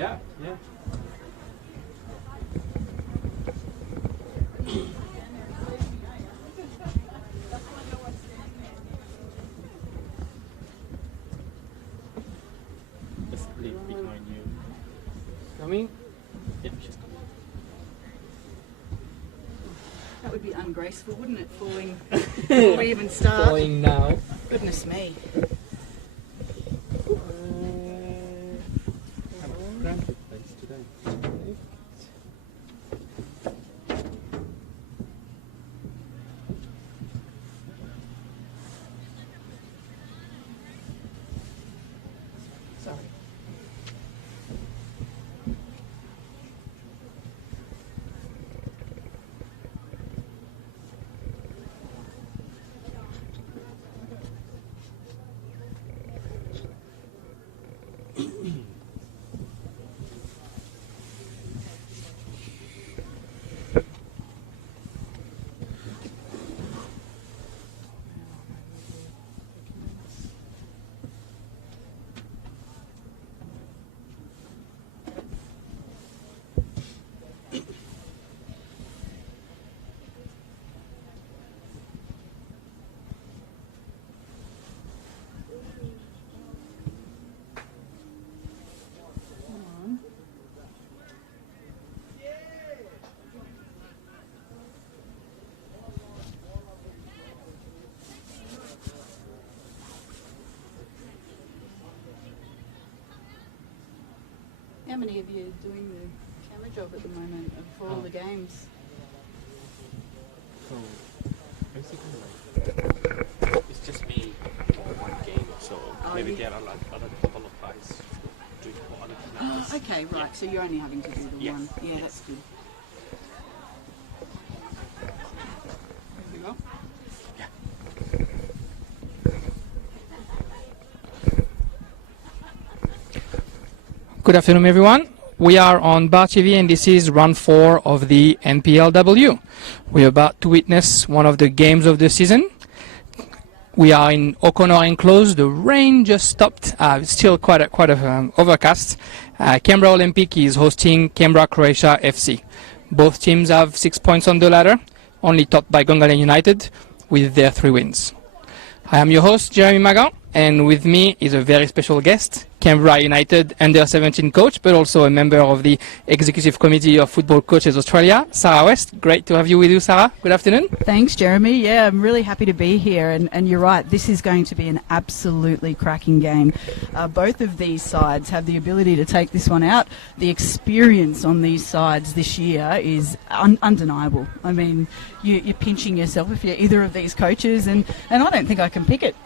Yeah, yeah. Just leave behind you. Coming? Yeah, she's coming. That would be ungraceful, wouldn't it, falling before we even start? Falling now. Goodness me. Grand place today. Sorry. How many of you are doing the camera job at the moment for all the games? So, basically, it's just me for one game, so maybe there are like other couple of guys doing for other matches. Okay, right, Yeah. so you're only having to do the Yeah. one. Yeah, Yeah. that's good. There we go. Good afternoon, everyone. We are on Bar TV, and this is round 4 of the NPLW. We're about to witness one of the games of the season. We are in O'Connor Enclosed. The rain just stopped. It's still quite overcast. Canberra Olympic is hosting Canberra Croatia FC. Both teams have 6 points on the ladder, only topped by Gungahlin United with their 3 wins. I am your host, Jeremy Magan, and with me is a very special guest, Canberra United under-17 coach, but also a member of the Executive Committee of Football Coaches Australia, Sarah West. Great to have you with you, Sarah. Good afternoon. Thanks, Jeremy. Yeah, I'm really happy to be here. And you're right, this is going to be an absolutely cracking game. Both of these sides have the ability to take this one out. The experience on these sides this year is undeniable. I mean, you're pinching yourself if you're either of these coaches, and I don't think I can pick it.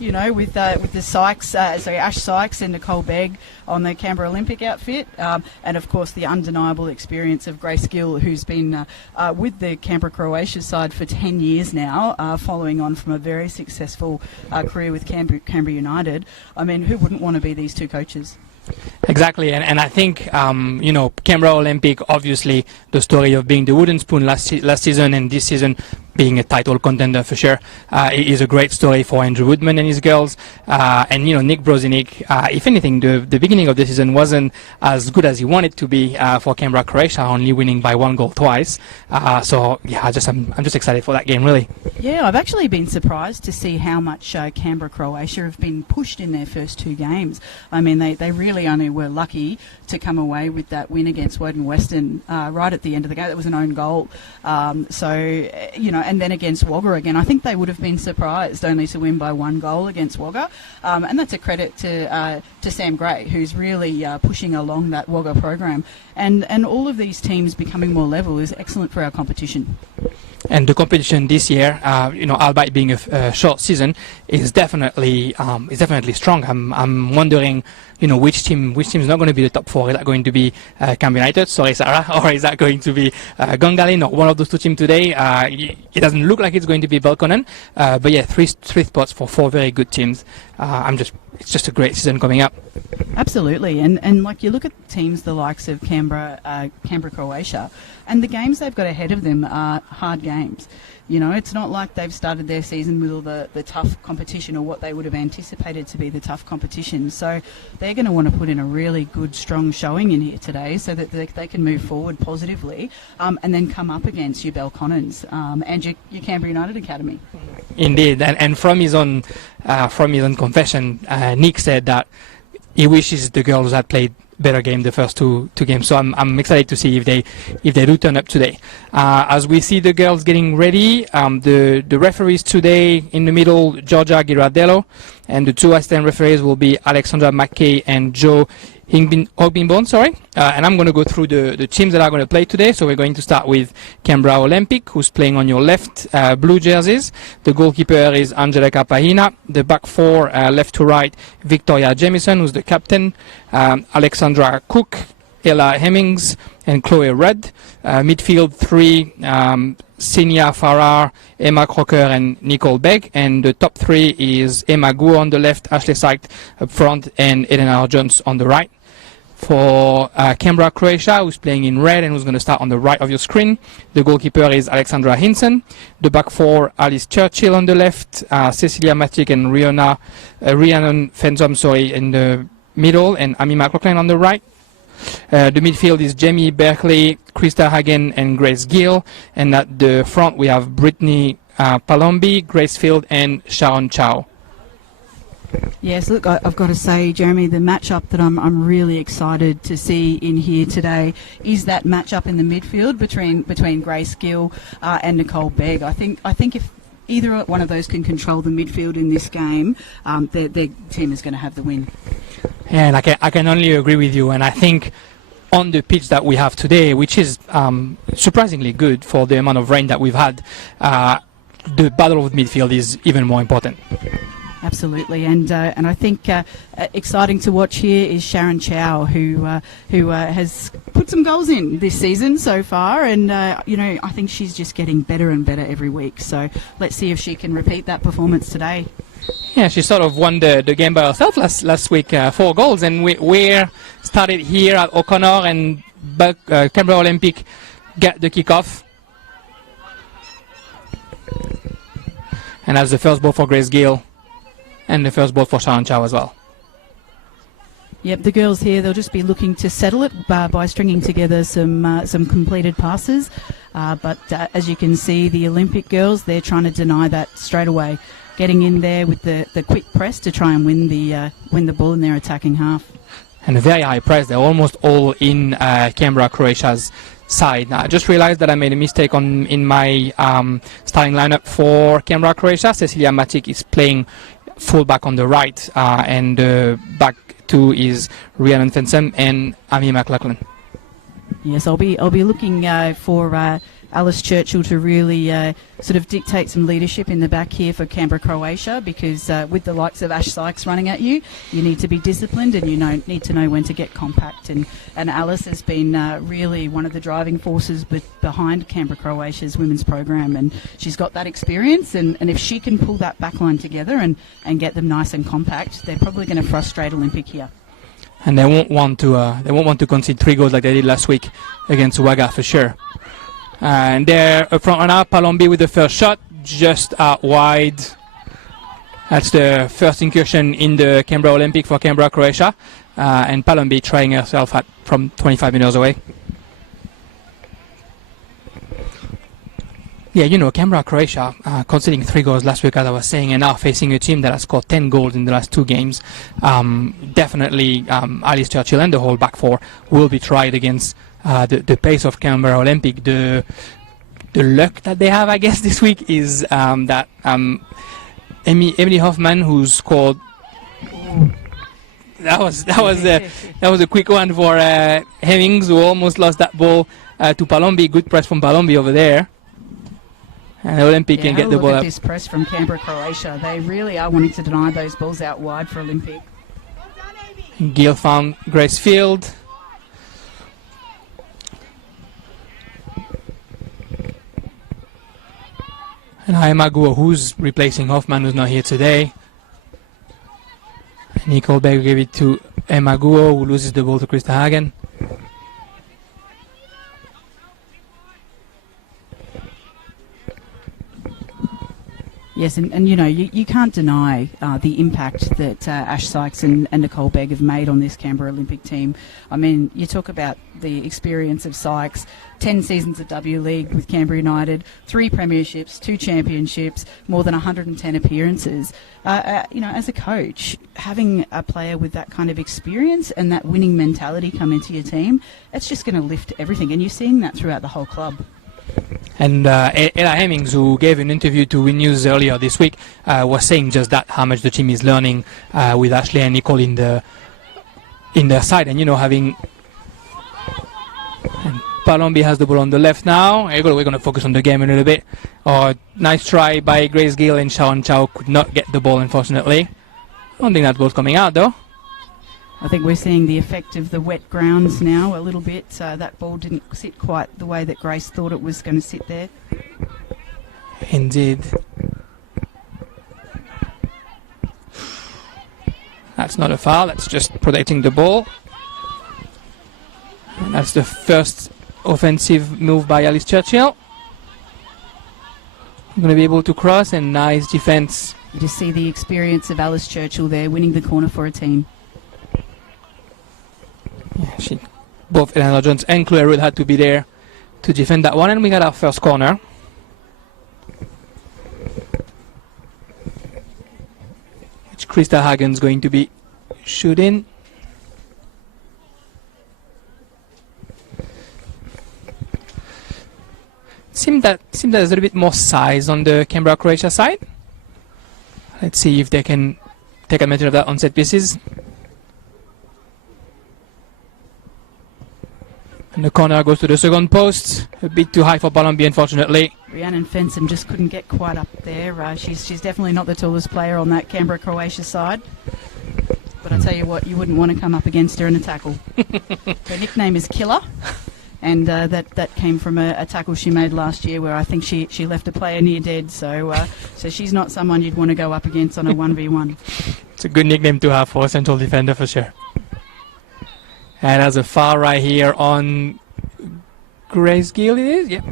You know, with the Sykes, Ash Sykes and Nicole Begg on the Canberra Olympic outfit, and of course the undeniable experience of Grace Gill, who's been with the Canberra Croatia side for 10 years now, following on from a very successful career with Canberra United. I mean, who wouldn't want to be these two coaches? Exactly, and I think, Canberra Olympic, obviously, the story of being the wooden spoon last season and this season being a title contender for sure, it is a great story for Andrew Woodman and his girls. And Nick Brozinic, if anything, the beginning of the season wasn't as good as he wanted to be for Canberra Croatia, only winning by 1 goal twice. So yeah, I'm just excited for that game, really. Yeah, I've actually been surprised to see how much Canberra Croatia have been pushed in their first 2 games. I mean, they really only were lucky to come away with that win against Woden Western right at the end of the game. That was an own goal. And then against Wagga again, I think they would have been surprised only to win by 1 goal against Wagga. And that's a credit to Sam Gray, who's really pushing along that Wagga program. And all of these teams becoming more level is excellent for our competition. And the competition this year, albeit being a short season, is definitely strong. I'm wondering, which team is not going to be the top 4. Is that going to be Canberra United? Sorry, Sarah, or is that going to be Gungahlin or one of those 2 teams today? It doesn't look like it's going to be Belconnen, but yeah, three spots for 4 very good teams. It's just a great season coming up. Absolutely, and like you look at teams the likes of Canberra Croatia, and the games they've got ahead of them are hard games. games. You know, it's not like they've started their season with all the tough competition or what they would have anticipated to be the tough competition. So they're going to want to put in a really good, strong showing in here today so that they can move forward positively and then come up against your Belconnens and your Canberra United Academy. Indeed, and from his own confession, Nick said that he wishes the girls had played better game the first two games. So I'm excited to see if they do turn up today. As we see the girls getting ready, the referees today in the middle, Georgia Girardello, and the two assistant referees will be Alexandra McKay and Joe Hogbinbone, sorry. And I'm going to go through the teams that are going to play today. So we're going to start with Canberra Olympic, who's playing on your left, blue jerseys. The goalkeeper is Angelica Pahina. The back four, left to right, Victoria Jamison, who's the captain, Alexandra Cook, Ella Hemmings, and Chloe Rudd. Midfield three, Sinia Farrar, Emma Crocker, and Nicole Begg. And the top three is Emma Guo on the left, Ashley Sykes up front, and Elena Jones on the right. For Canberra, Croatia, who's playing in red and who's going to start on the right of your screen. The goalkeeper is Alexandra Hinson. The back four, Alice Churchill on the left, Cecilia Matic and Rhiannon Fensom, in the middle, and Amy McLaughlin on the right. The midfield is Jamie Berkeley, Krista Hagen, and Grace Gill. And at the front, we have Brittany Palombi, Grace Field, and Sharon Chow. Yes, look, I've got to say, Jeremy, the matchup that I'm really excited to see in here today is that matchup in the midfield between Grace Gill and Nicole Begg. I think if either one of those can control the midfield in this game, their team is going to have the win. Yeah, and I can only agree with you. And I think on the pitch that we have today, which is surprisingly good for the amount of rain that we've had, the battle of midfield is even more important. Absolutely, and I think exciting to watch here is Sharon Chow, who has put some goals in this season so far, and I think she's just getting better and better every week. So let's see if she can repeat that performance today. Yeah, she sort of won the game by herself last week, 4 goals, and we started here at O'Connor, and Canberra Olympic get the kickoff. And that's the first ball for Grace Gill. And the first ball for Sharon Chow as well. Yep, the girls here, they'll just be looking to settle it by stringing together some completed passes. But as you can see, the Olympic girls, they're trying to deny that straight away, getting in there with the quick press to try and win the ball in their attacking half. And a very high press. They're almost all in Canberra, Croatia's side. Now, I just realized that I made a mistake in my starting lineup for Canberra, Croatia. Cecilia Matic is playing fullback on the right, and back two is Rhiannon Fensom and Amy McLaughlin. Yes, I'll be looking for Alice Churchill to really sort of dictate some leadership in the back here for Canberra, Croatia, because with the likes of Ash Sykes running at you, you need to be disciplined and you need to know when to get compact. And Alice has been really one of the driving forces behind Canberra, Croatia's women's program, and she's got that experience. And if she can pull that back line together and get them nice and compact, they're probably going to frustrate Olympic here. And they won't want to concede 3 goals like they did last week against Wagga for sure. And there up front right now, Palombi with the first shot, just out wide. That's the first incursion in the Canberra Olympic for Canberra, Croatia. And Palombi trying herself from 25 meters away. Yeah, Canberra, Croatia, conceding 3 goals last week, as I was saying, and now facing a team that has scored 10 goals in the last 2 games. Definitely, Alice Churchill and the whole back four will be tried against the pace of Canberra Olympic. The luck that they have, I guess, this week is that Emily Hoffman, who scored. That was a quick one for Hemmings, who almost lost that ball to Palombi. Good press from Palombi over there. And Olympic can get the ball up. This press from Canberra, Croatia. They really are wanting to deny those balls out wide for Olympic. Gill found Grace Field. And Emma Guo, who's replacing Hoffman, who's not here today. And Nicole Begg gave it to Emma Guo, who loses the ball to Krista Hagen. Yes, and you know, you can't deny the impact that Ash Sykes and Nicole Begg have made on this Canberra Olympic team. I mean, you talk about the experience of Sykes, 10 seasons of W League with Canberra United, 3 premierships, 2 championships, more than 110 appearances. You know, as a coach, having a player with that kind of experience and that winning mentality come into your team, it's just going to lift everything. And you're seeing that throughout the whole club. And Ella Hemmings, who gave an interview to Win News earlier this week, was saying just that, how much the team is learning with Ashley and Nicole in their side. And, you know, having... And Palombi has the ball on the left now. We're going to focus on the game a little bit. Nice try by Grace Gill, and Sharon Chow could not get the ball, unfortunately. I don't think that ball's coming out, though. I think we're seeing the effect of the wet grounds now a little bit. That ball didn't sit quite the way that Grace thought it was going to sit there. Indeed. That's not a foul, that's just protecting the ball. And that's the first offensive move by Alice Churchill. Going to be able to cross, and nice defense. You just see the experience of Alice Churchill there, winning the corner for a team. Yeah, both Eleanor Jones and Chloe Rudd had to be there to defend that one, and we got our first corner. Which Krista Hagen's going to be shooting. Seems that there's a little bit more size on the Canberra Croatia side. Let's see if they can take advantage of that on set pieces. And the corner goes to the second post. A bit too high for Palombi, unfortunately. Rhiannon Fensom just couldn't get quite up there. She's definitely not the tallest player on that Canberra Croatia side. But I tell you what, you wouldn't want to come up against her in a tackle. Her nickname is Killer. And that came from a tackle she made last year, where I think she left a player near dead. So she's not someone you'd want to go up against on a 1v1. It's a good nickname to have for a central defender, for sure. And as a foul right here on Grace Gill, it is, yep.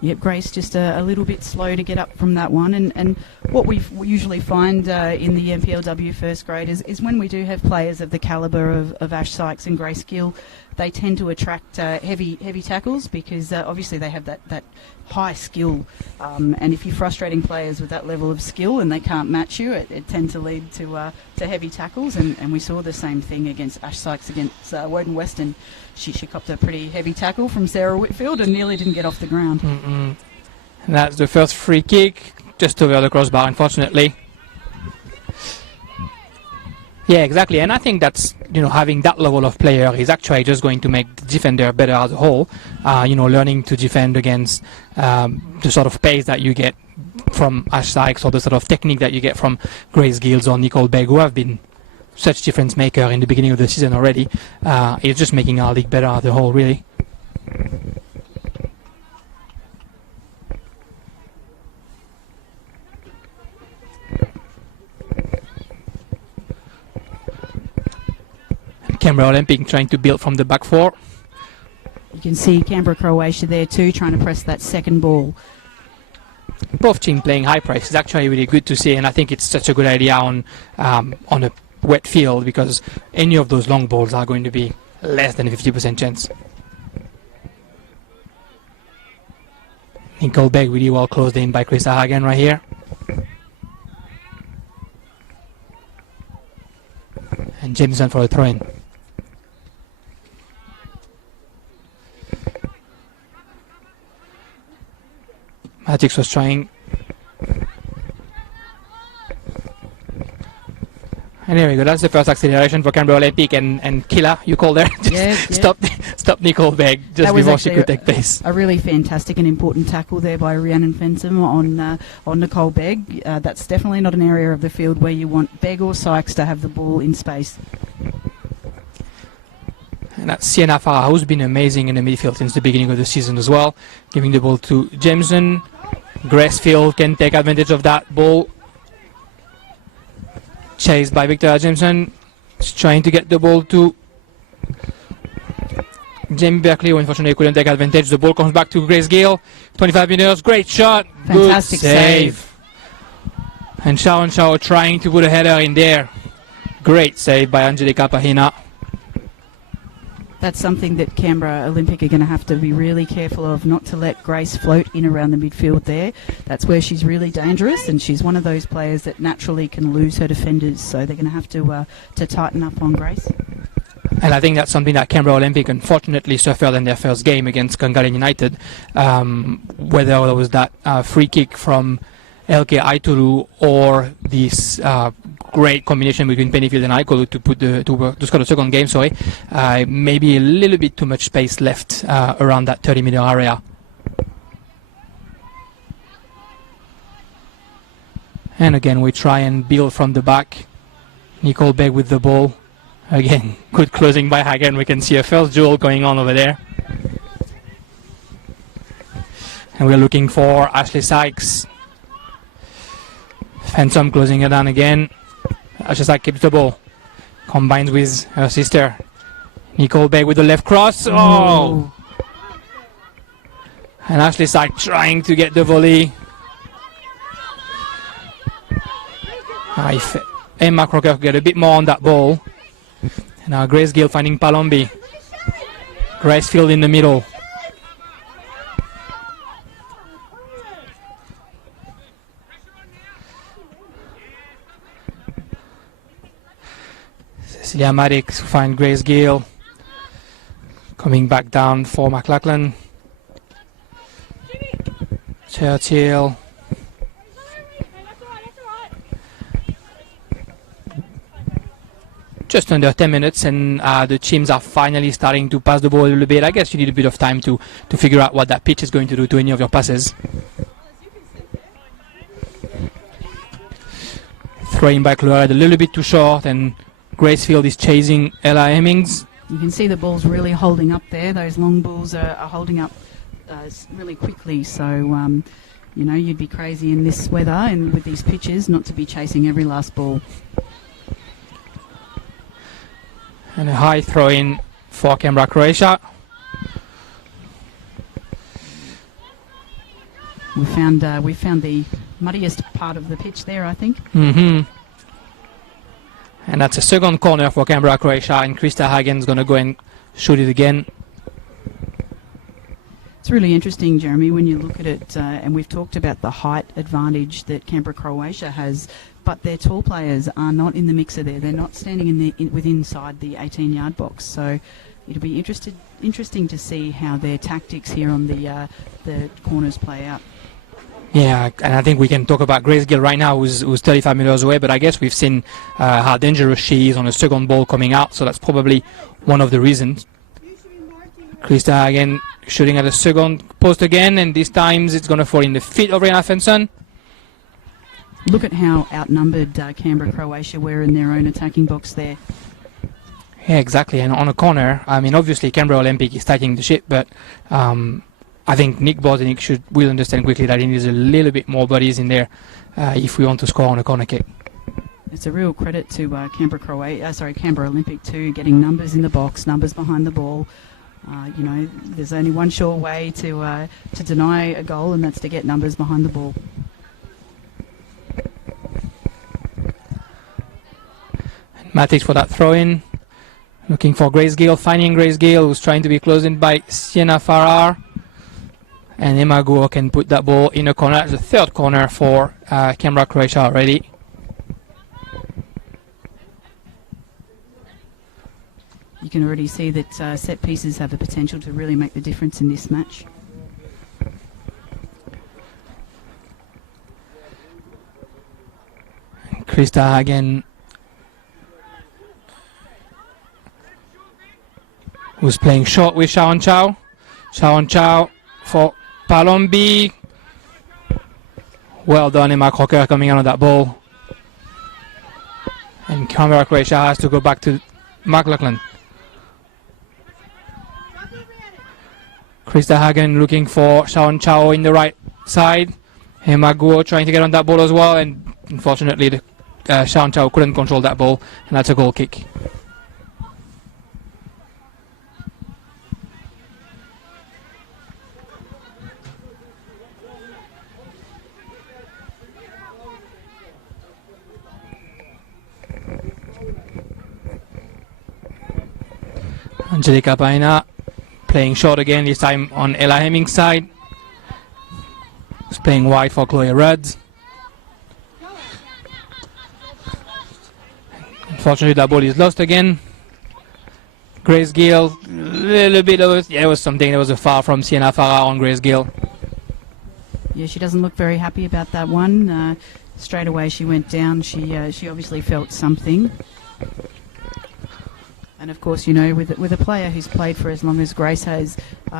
Yep, Grace just a little bit slow to get up from that one. And what we usually find in the NPLW first grade is when we do have players of the calibre of Ash Sykes and Grace Gill, they tend to attract heavy tackles, because obviously they have that high skill. And if you're frustrating players with that level of skill and they can't match you, it tends to lead to heavy tackles. And we saw the same thing against Ash Sykes against Woden Western. She copped a pretty heavy tackle from Sarah Whitfield and nearly didn't get off the ground. And that's the first free kick, just over the crossbar, unfortunately. Yeah, exactly. And I think that's, you know, having that level of player is actually just going to make the defender better as a whole. You know, learning to defend against the sort of pace that you get from Ash Sykes, or the sort of technique that you get from Grace Gills or Nicole Begg, who have been such difference maker in the beginning of the season already. It's just making our league better as a whole, really. Canberra Olympic trying to build from the back four. You can see Canberra Croatia there too, trying to press that second ball. Both teams playing high press is actually really good to see, and I think it's such a good idea on a wet field, because any of those long balls are going to be less than a 50% chance. Nicole Begg really well closed in by Krista Hagen right here. And Jameson for a throw-in. Magix was trying. And there we go, that's the first acceleration for Canberra Olympic, and Killer, you called her. Stop Nicole Begg just before she could take pace. A really fantastic and important tackle there by Rhiannon Fensom on Nicole Begg. That's definitely not an area of the field where you want Begg or Sykes to have the ball in space. And that's Sienna Farah, who's been amazing in the midfield since the beginning of the season as well. Giving the ball to Jameson. Gracefield can take advantage of that ball. Chased by Victoria Jameson. She's trying to get the ball to Jamie Berkeley, who unfortunately couldn't take advantage. The ball comes back to Grace Gill. 25 meters, great shot. Fantastic Good save. And Sharon Chow trying to put a header in there. Great save by Angelica Pahina. That's something that Canberra Olympic are going to have to be really careful of, not to let Grace float in around the midfield there. That's where she's really dangerous, and she's one of those players that naturally can lose her defenders, so they're going to have to tighten up on Grace. And I think that's something that Canberra Olympic unfortunately suffered in their first game against Kangaroos United, whether there was that free kick from LK Aituru or this great combination between Pennyfield and Aikolu to score the second game. Maybe a little bit too much space left around that 30-meter area. And again, we try and build from the back. Nicole Begg with the ball. Again, good closing by Hagen. We can see a first duel going on over there. And we're looking for Ashley Sykes. Phantom closing it down again. Ashley Sykes keeps the ball. Combines with her sister. Nicole Begg with the left cross. Oh! And Ashley Sykes trying to get the volley. If Emma Crocker could get a bit more on that ball. Now Grace Gill finding Palombi. Gracefield in the middle. Cecilia Maddox find Grace Gill. Coming back down for McLachlan. Churchill. Just under 10 minutes and the teams are finally starting to pass the ball a little bit. I guess you need a bit of time to figure out what that pitch is going to do to any of your passes. Throwing back Lorette a little bit too short, and Gracefield is chasing Ella Hemmings. You can see the ball's really holding up there. Those long balls are holding up really quickly. So, you'd be crazy in this weather and with these pitches not to be chasing every last ball. And a high throw in for Canberra, Croatia. We found the muddiest part of the pitch there, I think. And that's a second corner for Canberra, Croatia, and Krista Hagen's going to go and shoot it again. It's really interesting, Jeremy, when you look at it, and we've talked about the height advantage that Canberra, Croatia has, but their tall players are not in the mixer there. They're not standing inside the 18-yard box. So it'll be interesting to see how their tactics here on the corners play out. Yeah, and I think we can talk about Grace Gill right now, who's 35 meters away, but I guess we've seen how dangerous she is on a second ball coming out, so that's probably one of the reasons. Krista again shooting at the second post again, and this time it's going to fall in the feet of Rihanna Fenson. Look at how outnumbered Canberra, Croatia were in their own attacking box there. Yeah, exactly, and on a corner, I mean, obviously Canberra Olympic is taking the ship, but I think Nick Bozanic will understand quickly that he needs a little bit more bodies in there if we want to score on a corner kick. It's a real credit to Canberra Olympic too, getting numbers in the box, numbers behind the ball. There's only one sure way to deny a goal, and that's to get numbers behind the ball. Matic for that throw-in. Looking for Grace Gill, finding Grace Gill, who's trying to be closed in by Sienna Farrar. And Emma Guo can put that ball in a corner. The third corner for Canberra, Croatia already. You can already see that set pieces have the potential to really make the difference in this match. Krista Hagen, who's playing short with Sharon Chow. Sharon Chow for Palombi. Well done, Emma Crocker coming out of that ball. And Canberra, Croatia has to go back to McLachlan. Krista Hagen looking for Sharon Chow in the right side. Emma Guo trying to get on that ball as well, and unfortunately Sharon Chow couldn't control that ball, and that's a goal kick. Angelica Paina playing short again, this time on Ella Hemming's side. She's playing wide for Chloe Rudd. Unfortunately, that ball is lost again. Grace Gill, little bit of it was something. There was a foul from Sienna Farrar on Grace Gill. Yeah, she doesn't look very happy about that one. Straight away she went down. She obviously felt something. And of course, you know, with a player who's played for as long as Grace has,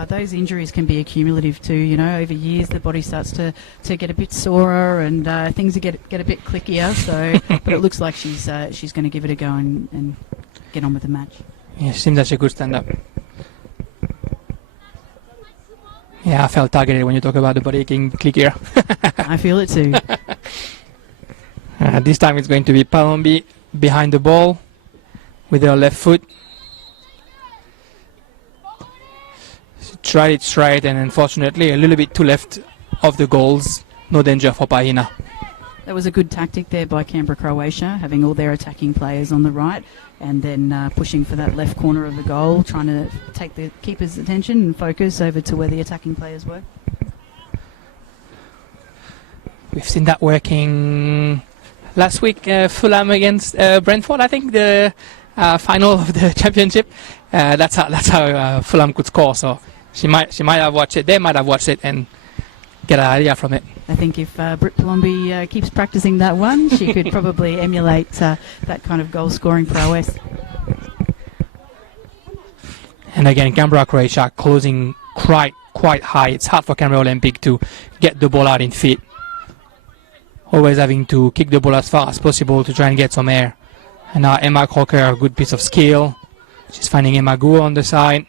those injuries can be accumulative too. You know, over years the body starts to get a bit sorer and things get a bit clickier. So, but it looks like she's going to give it a go and get on with the match. Yeah, she seems that she could stand up. Yeah, I felt targeted when you talk about the body getting clickier. I feel it too. This time it's going to be Palombi behind the ball with her left foot. She tried it straight and unfortunately a little bit too left of the goals. No danger for Pahina. That was a good tactic there by Canberra, Croatia, having all their attacking players on the right and then pushing for that left corner of the goal, trying to take the keeper's attention and focus over to where the attacking players were. We've seen that working last week, Fulham against Brentford, I think, the final of the championship. That's how Fulham could score. So she might have watched it. They might have watched it and get an idea from it. I think if Britt Palombi keeps practicing that one, she could probably emulate that kind of goal-scoring prowess. And again, Canberra, Croatia closing quite high. It's hard for Canberra Olympic to get the ball out in feet. Always having to kick the ball as far as possible to try and get some air. And now Emma Crocker, a good piece of skill. She's finding Emma Gu on the side.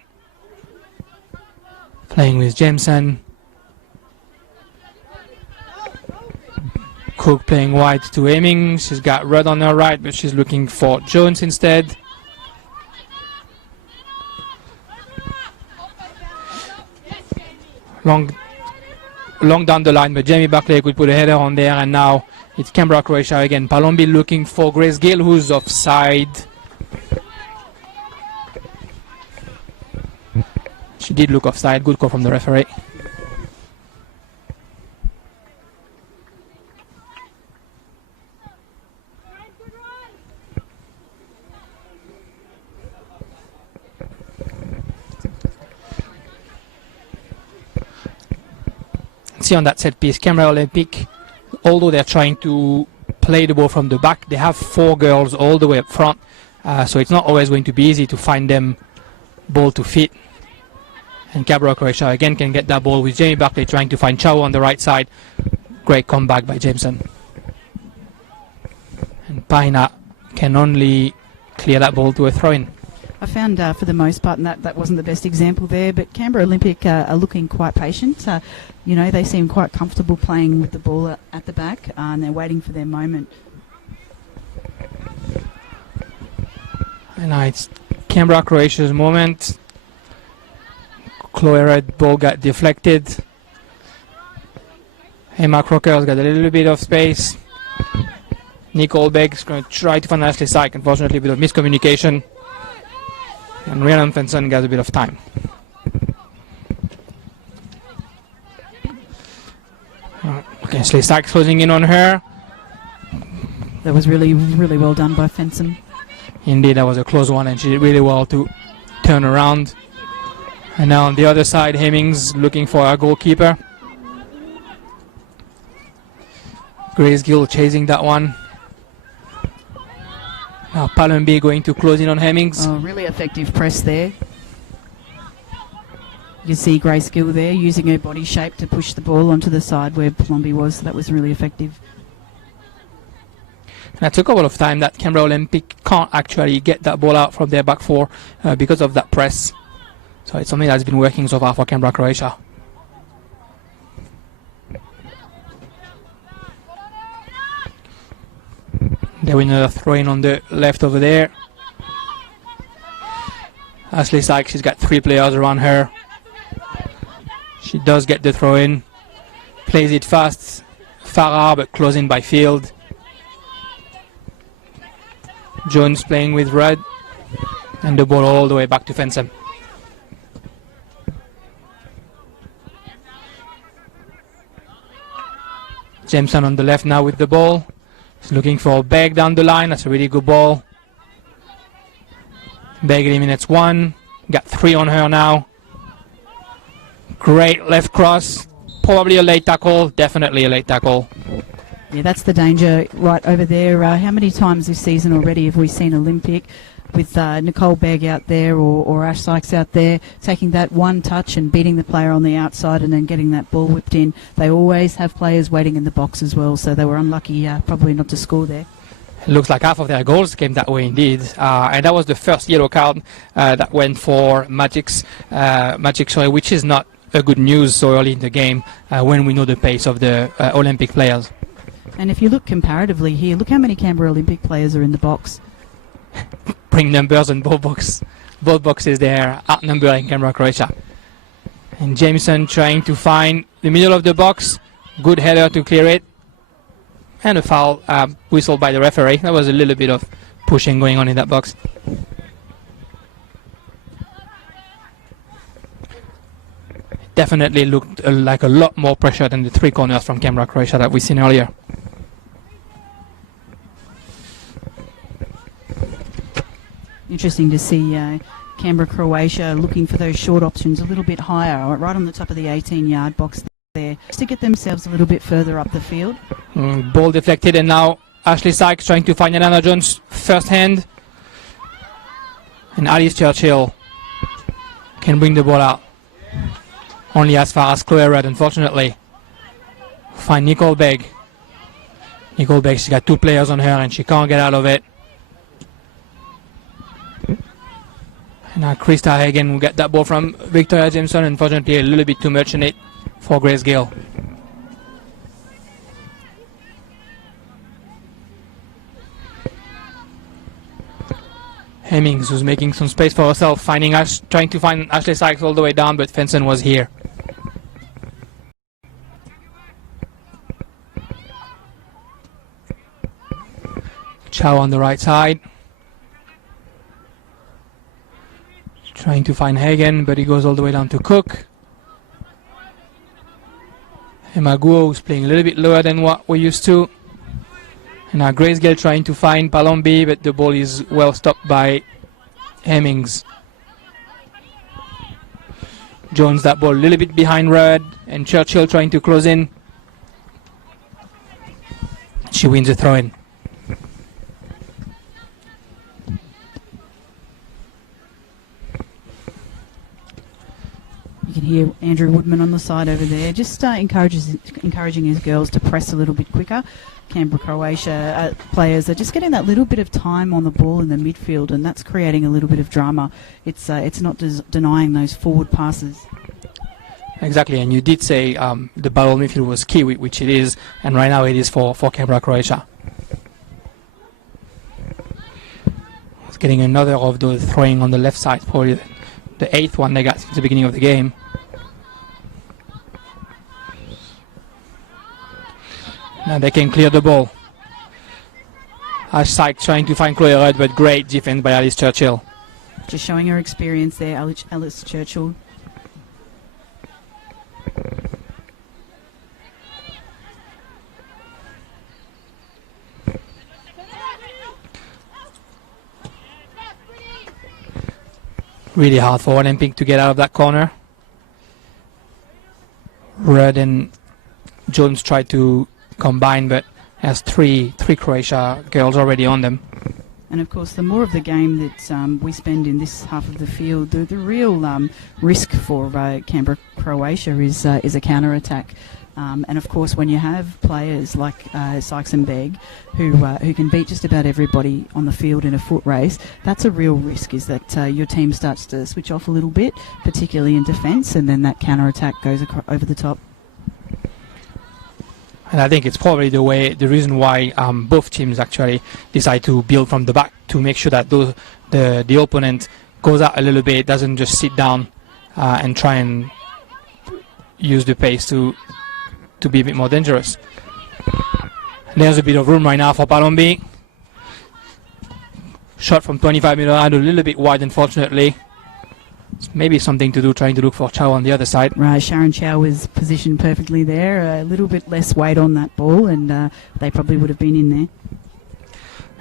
Playing with Jameson. Cook playing wide to Hemming. She's got Rudd on her right, but she's looking for Jones instead. Long down the line, but Jamie Buckley could put a header on there, and now it's Canberra, Croatia again. Palombi looking for Grace Gill, who's offside. She did look offside. Good call from the referee. See on that set piece, Canberra Olympic, although they're trying to play the ball from the back, they have 4 girls all the way up front, so it's not always going to be easy to find them ball to fit. And Canberra, Croatia again can get that ball with Jamie Buckley trying to find Chow on the right side. Great comeback by Jameson. And Paina can only clear that ball to a throw-in. I found for the most part, and that wasn't the best example there, but Canberra Olympic are looking quite patient. You know, they seem quite comfortable playing with the ball at the back, and they're waiting for their moment. And now it's Canberra, Croatia's moment. Chloe Red ball got deflected. Emma Crocker's got a little bit of space. Nicole Begg's going to try to find Ashley Syke. Unfortunately, a bit of miscommunication. And Rhiannon Fenson got a bit of time. Okay, Ashley Syke closing in on her. That was really, really well done by Fenson. Indeed, that was a close one, and she did really well to turn around. And now on the other side, Hemmings looking for a goalkeeper. Grace Gill chasing that one. Now Palombi going to close in on Hemmings. Oh, really effective press there. You see Grace Gill there using her body shape to push the ball onto the side where Palombi was. So that was really effective. And it took a lot of time that Canberra Olympic can't actually get that ball out from their back 4 because of that press. So it's something that's been working so far for Canberra, Croatia. They win another throw-in on the left over there. Ashley Syke, she's got 3 players around her. She does get the throw-in. Plays it fast. Farrar, but closing by Field. Jones playing with Rudd. And the ball all the way back to Fenson. Jameson on the left now with the ball. He's looking for Begg down the line. That's a really good ball. Begg eliminates one. Got 3 on her now. Great left cross. Probably a late tackle. Definitely a late tackle. Yeah, that's the danger right over there. How many times this season already have we seen Olympic with Nicole Begg out there or Ash Sykes out there taking that one touch and beating the player on the outside and then getting that ball whipped in? They always have players waiting in the box as well, so they were unlucky probably not to score there. It looks like half of their goals came that way indeed. And that was the first yellow card that went for Magic, which is not a good news so early in the game when we know the pace of the Olympic players. And if you look comparatively here, look how many Canberra Olympic players are in the box. Bring numbers on both boxes there, outnumbering Canberra, Croatia. And Jameson trying to find the middle of the box. Good header to clear it. And a foul whistled by the referee. That was a little bit of pushing going on in that box. Definitely looked like a lot more pressure than the 3 corners from Canberra, Croatia that we've seen earlier. Interesting to see Canberra, Croatia looking for those short options a little bit higher, right on the top of the 18-yard box there, just to get themselves a little bit further up the field. Ball deflected, and now Ashley Sykes trying to find Alana Jones first hand. And Alice Churchill can bring the ball out. Only as far as Chloe Rudd, unfortunately. Find Nicole Begg. Nicole Begg, she's got 2 players on her and she can't get out of it. And now Krista Hagen will get that ball from Victoria Jameson. Unfortunately, a little bit too much in it for Grace Gill. Hemmings was making some space for herself, trying to find Ashley Sykes all the way down, but Fenson was here. Chow on the right side. Trying to find Hagen, but he goes all the way down to Cook. Emma Guo is playing a little bit lower than what we're used to. And now Grace Gill trying to find Palombi, but the ball is well stopped by Hemmings. Jones that ball a little bit behind Rudd, and Churchill trying to close in. She wins the throw-in. You can hear Andrew Woodman on the side over there, just encouraging his girls to press a little bit quicker. Canberra, Croatia players are just getting that little bit of time on the ball in the midfield, and that's creating a little bit of drama. It's not denying those forward passes. Exactly, and you did say the battle midfield was key, which it is, and right now it is for Canberra, Croatia. It's getting another of those throwing on the left side, probably the 8th one they got since the beginning of the game. Now they can clear the ball. Ash Sykes trying to find Chloe Rudd, but great defense by Alice Churchill. Just showing her experience there, Alice Churchill. Really hard for Olympic to get out of that corner. Rudd and Jones tried to combine, but has three Croatia girls already on them. And of course, the more of the game that we spend in this half of the field, the real risk for Canberra, Croatia is a counter-attack. And of course, when you have players like Sykes and Begg, who can beat just about everybody on the field in a foot race, that's a real risk, is that your team starts to switch off a little bit, particularly in defence, and then that counter-attack goes over the top. And I think it's probably the reason why both teams actually decide to build from the back, to make sure that the opponent goes out a little bit, doesn't just sit down and try and use the pace to be a bit more dangerous. There's a bit of room right now for Palombi. Shot from 25 meter out, a little bit wide, unfortunately. It's maybe something to do, trying to look for Chow on the other side. Right, Sharon Chow was positioned perfectly there. A little bit less weight on that ball, and they probably would have been in there.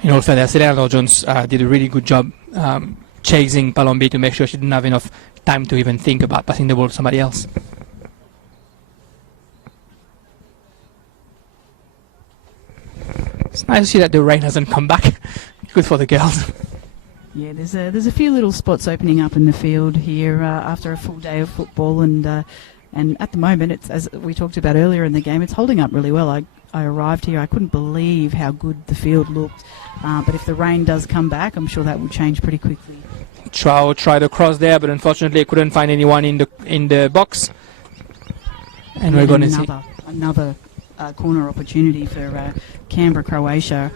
In all fairness, Eleanor Jones did a really good job chasing Palombi to make sure she didn't have enough time to even think about passing the ball to somebody else. It's nice to see that the rain hasn't come back. Good for the girls. Yeah, there's a few little spots opening up in the field here after a full day of football, and at the moment, it's, as we talked about earlier in the game, it's holding up really well. I arrived here, I couldn't believe how good the field looked, but if the rain does come back, I'm sure that will change pretty quickly. Trout tried to cross there, but unfortunately couldn't find anyone in the box. And we're going to see another corner opportunity for Canberra, Croatia.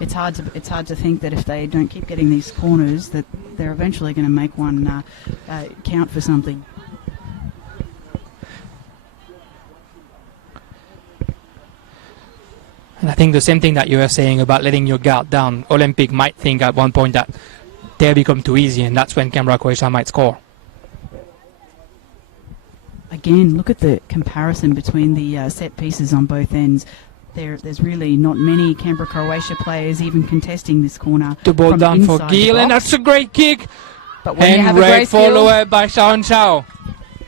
It's hard to think that if they don't keep getting these corners, that they're eventually going to make one count for something. And I think the same thing that you were saying about letting your guard down. Olympic might think at one point that they become too easy, and that's when Canberra, Croatia might score. Again, look at the comparison between the set pieces on both ends. There's really not many Canberra, Croatia players even contesting this corner. The ball down for Gill, and that's a great kick. But when you have a great great follow by Sharon Chow.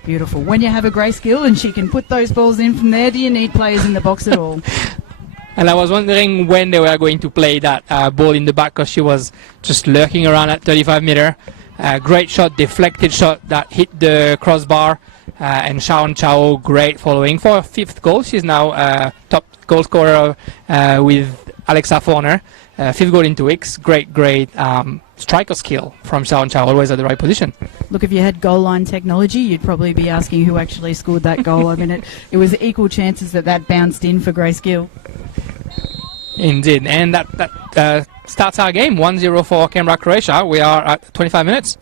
Beautiful. When you have a great skill and she can put those balls in from there, do you need players in the box at all? And I was wondering when they were going to play that ball in the back, because she was just lurking around at 35 meter. Great shot, deflected shot that hit the crossbar. And Sharon Chow, great following for her 5th goal. She's now top goal scorer with Alexa Forner. 5th goal in 2 weeks. Great striker skill from Sharon Chow, always at the right position. Look, if you had goal line technology, you'd probably be asking who actually scored that goal. I mean, it was equal chances that bounced in for Grace Gill. Indeed, and that starts our game. 1-0 for Canberra, Croatia. We are at 25 minutes.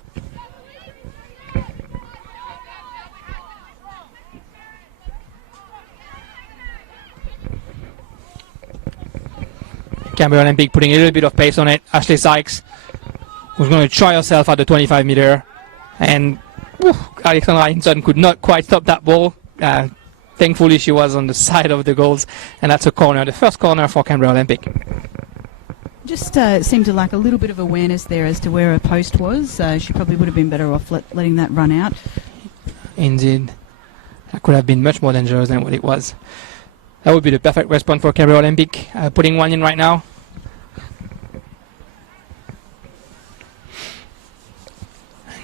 Canberra Olympic putting a little bit of pace on it. Ashley Sykes was going to try herself at the 25 meter, and Alexandra Hinson could not quite stop that ball. Thankfully, she was on the side of the goals, and that's a corner, the first corner for Canberra Olympic. Just seemed to lack a little bit of awareness there as to where her post was. She probably would have been better off letting that run out. Indeed. That could have been much more dangerous than what it was. That would be the perfect response for Canberra Olympic, putting one in right now.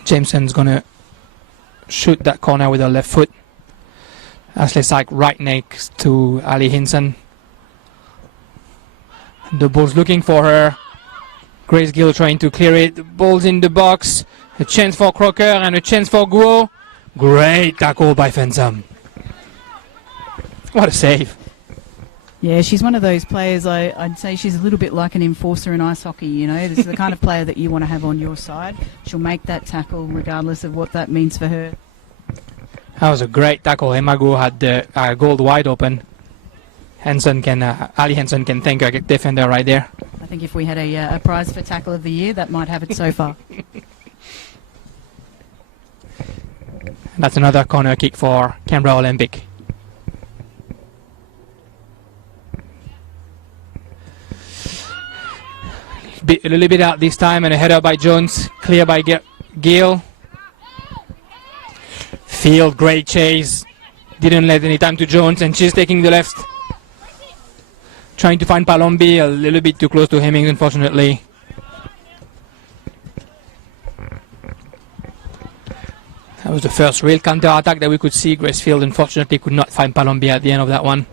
Jameson's going to shoot that corner with her left foot. Ashley Syke right next to Ali Hinson. The ball's looking for her. Grace Gill trying to clear it. The ball's in the box. A chance for Crocker and a chance for Guo. Great tackle by Fensam. What a save. Yeah, she's one of those players, I'd say she's a little bit like an enforcer in ice hockey, you know. This is the kind of player that you want to have on your side. She'll make that tackle regardless of what that means for her. That was a great tackle. Emma Guo had the goal wide open. Ali Henson can thank her defender right there. I think if we had a prize for tackle of the year, that might have it so far. That's another corner kick for Canberra Olympic. A little bit out this time, and a header by Jones, clear by Gill. Field, great chase. Didn't let any time to Jones, and she's taking the left. Trying to find Palombi, a little bit too close to Hemmings, unfortunately. That was the first real counter-attack that we could see. Gracefield, unfortunately, could not find Palombi at the end of that one.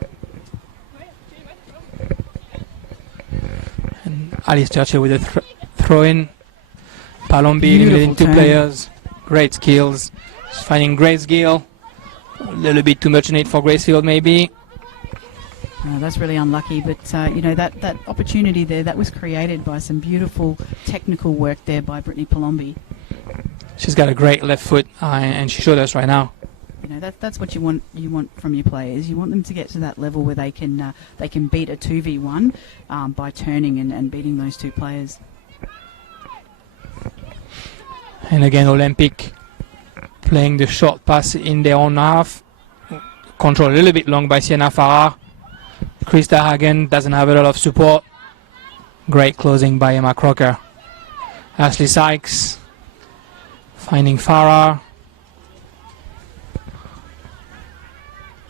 And Alice Churchill with a throw-in. Palombi eliminating two players. Great skills. Just finding Grace Gill. A little bit too much in it for Gracefield, maybe. That's really unlucky, but you know, that opportunity there, that was created by some beautiful technical work there by Brittany Palombi. She's got a great left foot, and she showed us right now. You know, that's what you want from your players. You want them to get to that level where they can beat a 2v1 by turning and beating those two players. And again, Olympic playing the short pass in their own half. Controlled a little bit long by Sienna Farrar. Krista Hagen doesn't have a lot of support. Great closing by Emma Crocker. Ashley Sykes finding Farrar.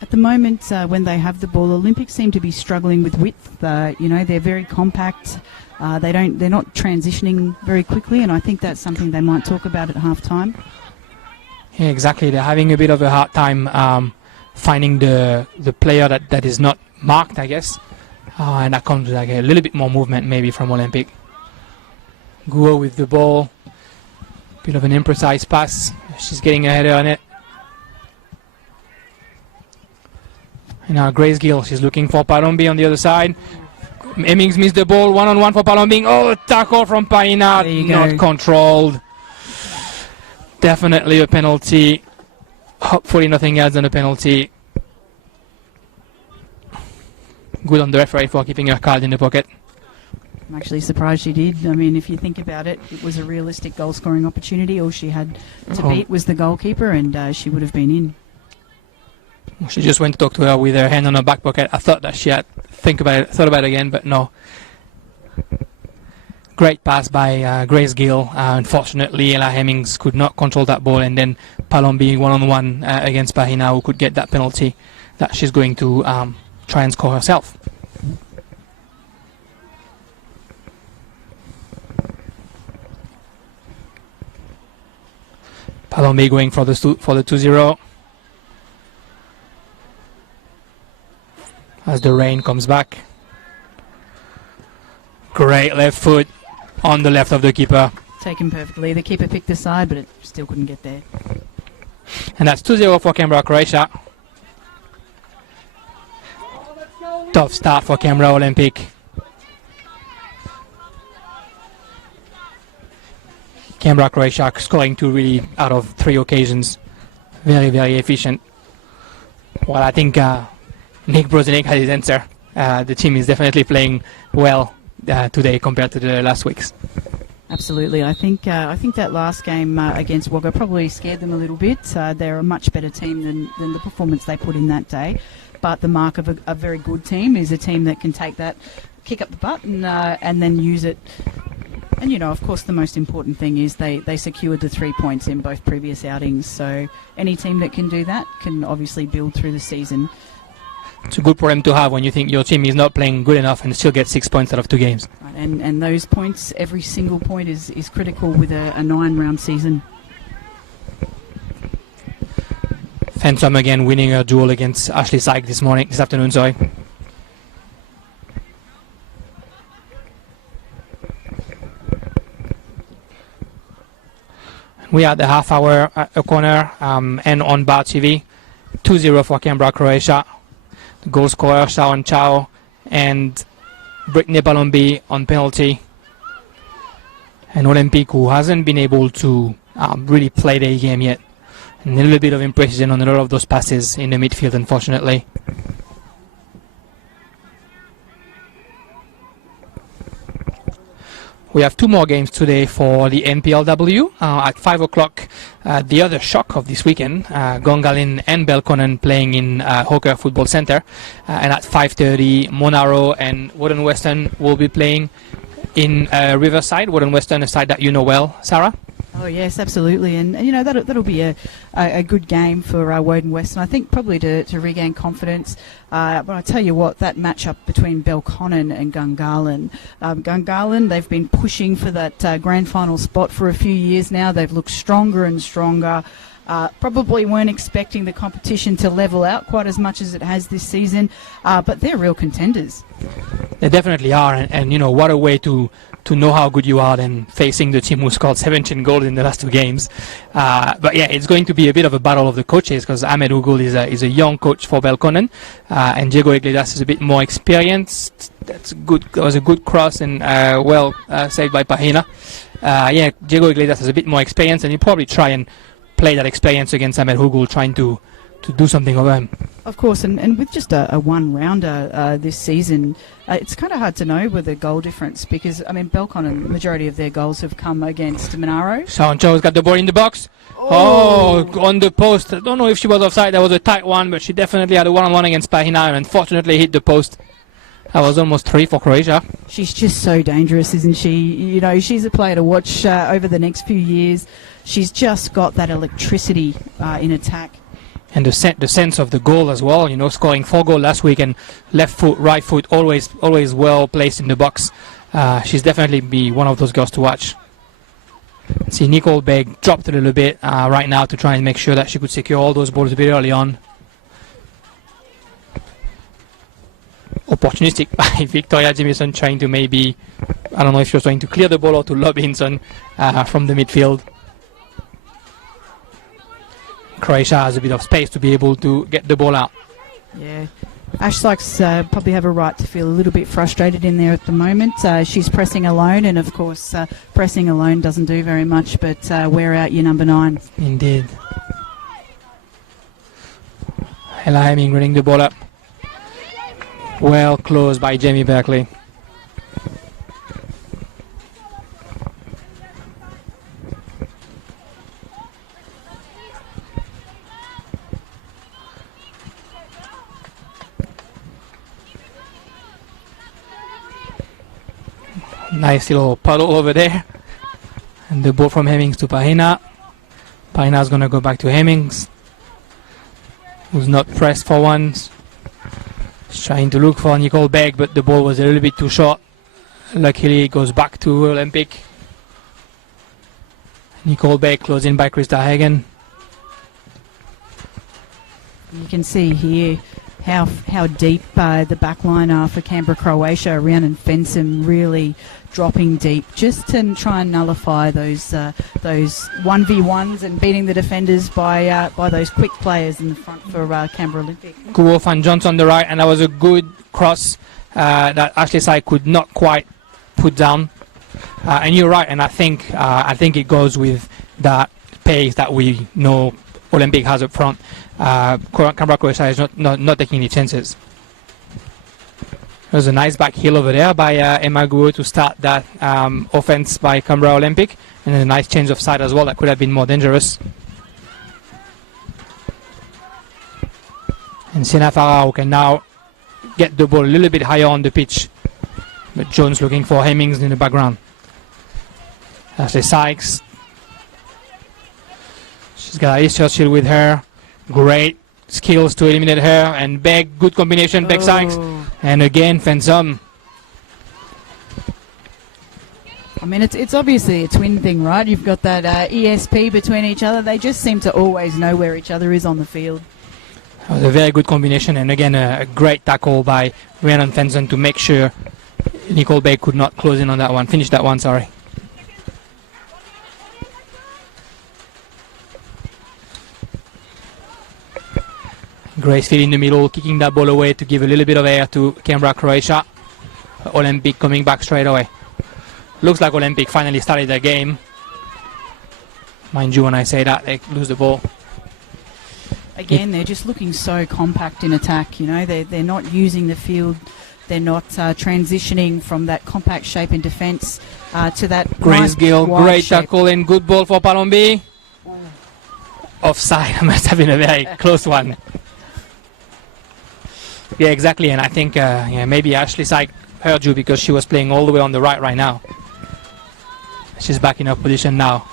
At the moment, when they have the ball, Olympics seem to be struggling with width. They're very compact. They're not transitioning very quickly, and I think that's something they might talk about at half time. Yeah, exactly. They're having a bit of a hard time finding the player that is not marked, I guess. And that comes with like a little bit more movement maybe from Olympic. Guo with the ball. Bit of an imprecise pass. She's getting a header on it. And now Grace Gill, she's looking for Palombi on the other side. Hemmings missed the ball, one-on-one for Palombi. Oh, tackle from Paina, not controlled. Definitely a penalty. Hopefully nothing else than a penalty. Good on the referee for keeping her card in the pocket. I'm actually surprised she did. I mean, if you think about it, it was a realistic goal-scoring opportunity. All she had to beat was the goalkeeper, and she would have been in. She just went to talk to her with her hand on her back pocket. I thought that she had thought about it again, but no. Great pass by Grace Gill. Unfortunately, Ella Hemmings could not control that ball, and then Palombi one-on-one against Pahina, who could get that penalty that she's going to try and score herself. Palombi going for the 2-0. As the rain comes back. Great left foot on the left of the keeper. Taken perfectly. The keeper picked the side, but it still couldn't get there. And that's 2-0 for Canberra, Croatia. Tough start for Canberra Olympic. Canberra, Croatia scoring 2 really out of 3 occasions. Very, very efficient. Well, I think Nick Brozenik had his answer. The team is definitely playing well today compared to the last weeks. Absolutely. I think that last game against Wagga probably scared them a little bit. They're a much better team than the performance they put in that day. But the mark of a very good team is a team that can take that, kick up the butt and then use it. And, of course, the most important thing is they secured the 3 points in both previous outings. So any team that can do that can obviously build through the season. It's a good problem to have when you think your team is not playing good enough and still get 6 points out of 2 games. Right, and those points, every single point is critical with a 9-round season. Phantom again winning her duel against Ashley Sykes this afternoon, sorry. We are at the half hour at a corner and on Bar TV. 2-0 for Canberra, Croatia. The goal scorer, Sharon Chow, and Brittany Palombi on penalty. And Olympic, who hasn't been able to really play their game yet. And a little bit of imprecision on a lot of those passes in the midfield, unfortunately. We have 2 more games today for the NPLW. At 5 o'clock, the other shock of this weekend, Gongalin and Belconnen playing in Hawker Football Centre. And at 5:30, Monaro and Warden Western will be playing in Riverside. Warden Western, a side that you know well, Sarah? Oh yes, absolutely, and that'll be a good game for Woden Western. I think probably to regain confidence. But I tell you what, that matchup between Belconnen and Gungahlin, Gungahlin, they've been pushing for that grand final spot for a few years now. They've looked stronger and stronger. Probably weren't expecting the competition to level out quite as much as it has this season, but they're real contenders. They definitely are, and what a way to know how good you are than facing the team who scored 17 goals in the last 2 games. But yeah, it's going to be a bit of a battle of the coaches because Ahmed Ugul is a young coach for Belconnen, and Diego Iglesias is a bit more experienced. That's good. That was a good cross and well saved by Pahina. Diego Iglesias has a bit more experience, and he'll probably try and play that experience against Ahmed Ugul, trying to to do something over him. Of course, and with just a one-rounder this season, it's kind of hard to know with the goal difference because, I mean, Belcon and the majority of their goals have come against Monaro. Sancho's got the ball in the box. Oh, on the post. I don't know if she was offside. That was a tight one, but she definitely had a one-on-one against Pahina and unfortunately hit the post. That was almost 3 for Croatia. She's just so dangerous, isn't she? You know, she's a player to watch over the next few years. She's just got that electricity in attack. And the sense of the goal as well, you know, scoring 4 goals last week and left foot, right foot, always well placed in the box. She's definitely be one of those girls to watch. See, Nicole Begg dropped a little bit right now to try and make sure that she could secure all those balls a bit early on. Opportunistic by Victoria Jamieson trying to maybe, I don't know if she was trying to clear the ball or to lob Hinson from the midfield. Croatia has a bit of space to be able to get the ball out. Yeah. Ash Sykes probably have a right to feel a little bit frustrated in there at the moment. She's pressing alone, and of course pressing alone doesn't do very much but wear out your number 9. Indeed. Ella Hemming running the ball up. Well closed by Jamie Berkeley. Nice little puddle over there. And the ball from Hemmings to Pahina. Pahina's going to go back to Hemmings, who's not pressed for once. He's trying to look for Nicole Begg, but the ball was a little bit too short. Luckily, it goes back to Olympic. Nicole Begg closed in by Krista Hagen. You can see here how deep the back line are for Canberra, Croatia. Rhiannon Fensom really dropping deep just to try and nullify those 1v1s and beating the defenders by those quick players in the front for Canberra Olympic. Kuo Van Johnson on the right, and that was a good cross that Ashley Sy could not quite put down. And you're right, and I think it goes with that pace that we know Olympic has up front. Canberra Croatia is not taking any chances. There's a nice back heel over there by Emma Guo to start that offense by Canberra Olympic, and a nice change of side as well that could have been more dangerous. And Sienna Farah can now get the ball a little bit higher on the pitch, but Jones looking for Hemmings in the background. Ashley Sykes. She's got Alice Churchill with her. Great skills to eliminate her. And Begg, good combination, Begg Sykes. And again, Fensom. I mean, it's obviously a twin thing, right? You've got that ESP between each other. They just seem to always know where each other is on the field. That was a very good combination. And again, a great tackle by Rhiannon Fenson to make sure Nicole Begg could not close in on that one. Finish that one, sorry. Gracefield in the middle, kicking that ball away to give a little bit of air to Canberra, Croatia. Olympic coming back straight away. Looks like Olympic finally started their game. Mind you, when I say that, they lose the ball. Again, they're just looking so compact in attack. You know, they're not using the field. They're not transitioning from that compact shape in defence to that Grace nice Gill, wide great shape. tackle and good ball for Palombi. Offside, must have been a very close one. Yeah, exactly, and I think maybe Ashley Syke heard you because she was playing all the way on the right now. She's back in her position now.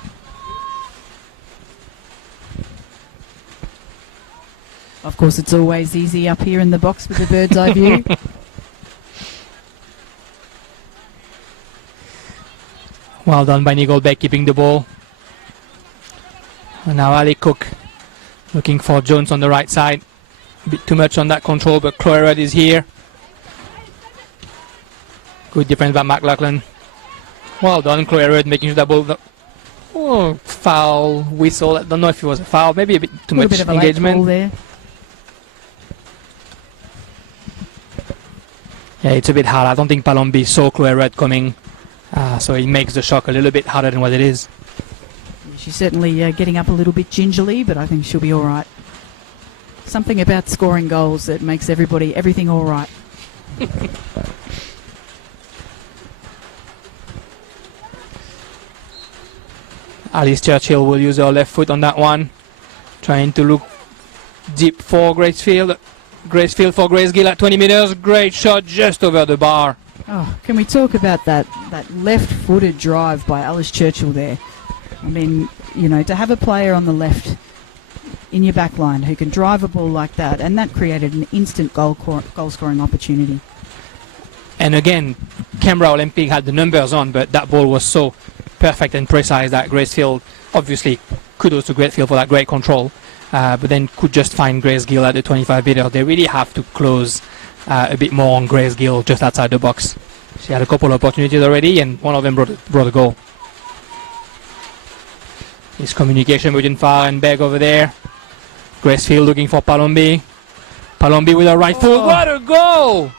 Of course, it's always easy up here in the box with the bird's eye view. Well done by Nicole Beck keeping the ball. And now Ali Cook looking for Jones on the right side. A bit too much on that control, but Chloe Rudd is here. Good defense by McLaughlin. Well done, Chloe Rudd making sure that ball. Oh, foul whistle. I don't know if it was a foul. Maybe a bit too much bit of a engagement. late call there. Yeah, it's a bit hard. I don't think Palombi saw Chloe Rudd coming, so it makes the shock a little bit harder than what it is. She's certainly getting up a little bit gingerly, but I think she'll be all right. Something about scoring goals that makes everything all right. Alice Churchill will use her left foot on that one, trying to look deep for Gracefield. Gracefield for Grace Gill at 20 meters. Great shot just over the bar. Oh, can we talk about that left-footed drive by Alice Churchill there? I mean, you know, to have a player on the left in your back line who can drive a ball like that, and that created an instant goal-scoring opportunity. And again, Canberra Olympic had the numbers on, but that ball was so perfect and precise that Gracefield, obviously kudos to Gracefield for that great control, but then could just find Grace Gill at the 25 meter. They really have to close a bit more on Grace Gill just outside the box. She had a couple of opportunities already, and one of them brought a goal. This communication between Farr and Begg over there. Gracefield looking for Palombi. Palombi with a right foot. What a goal!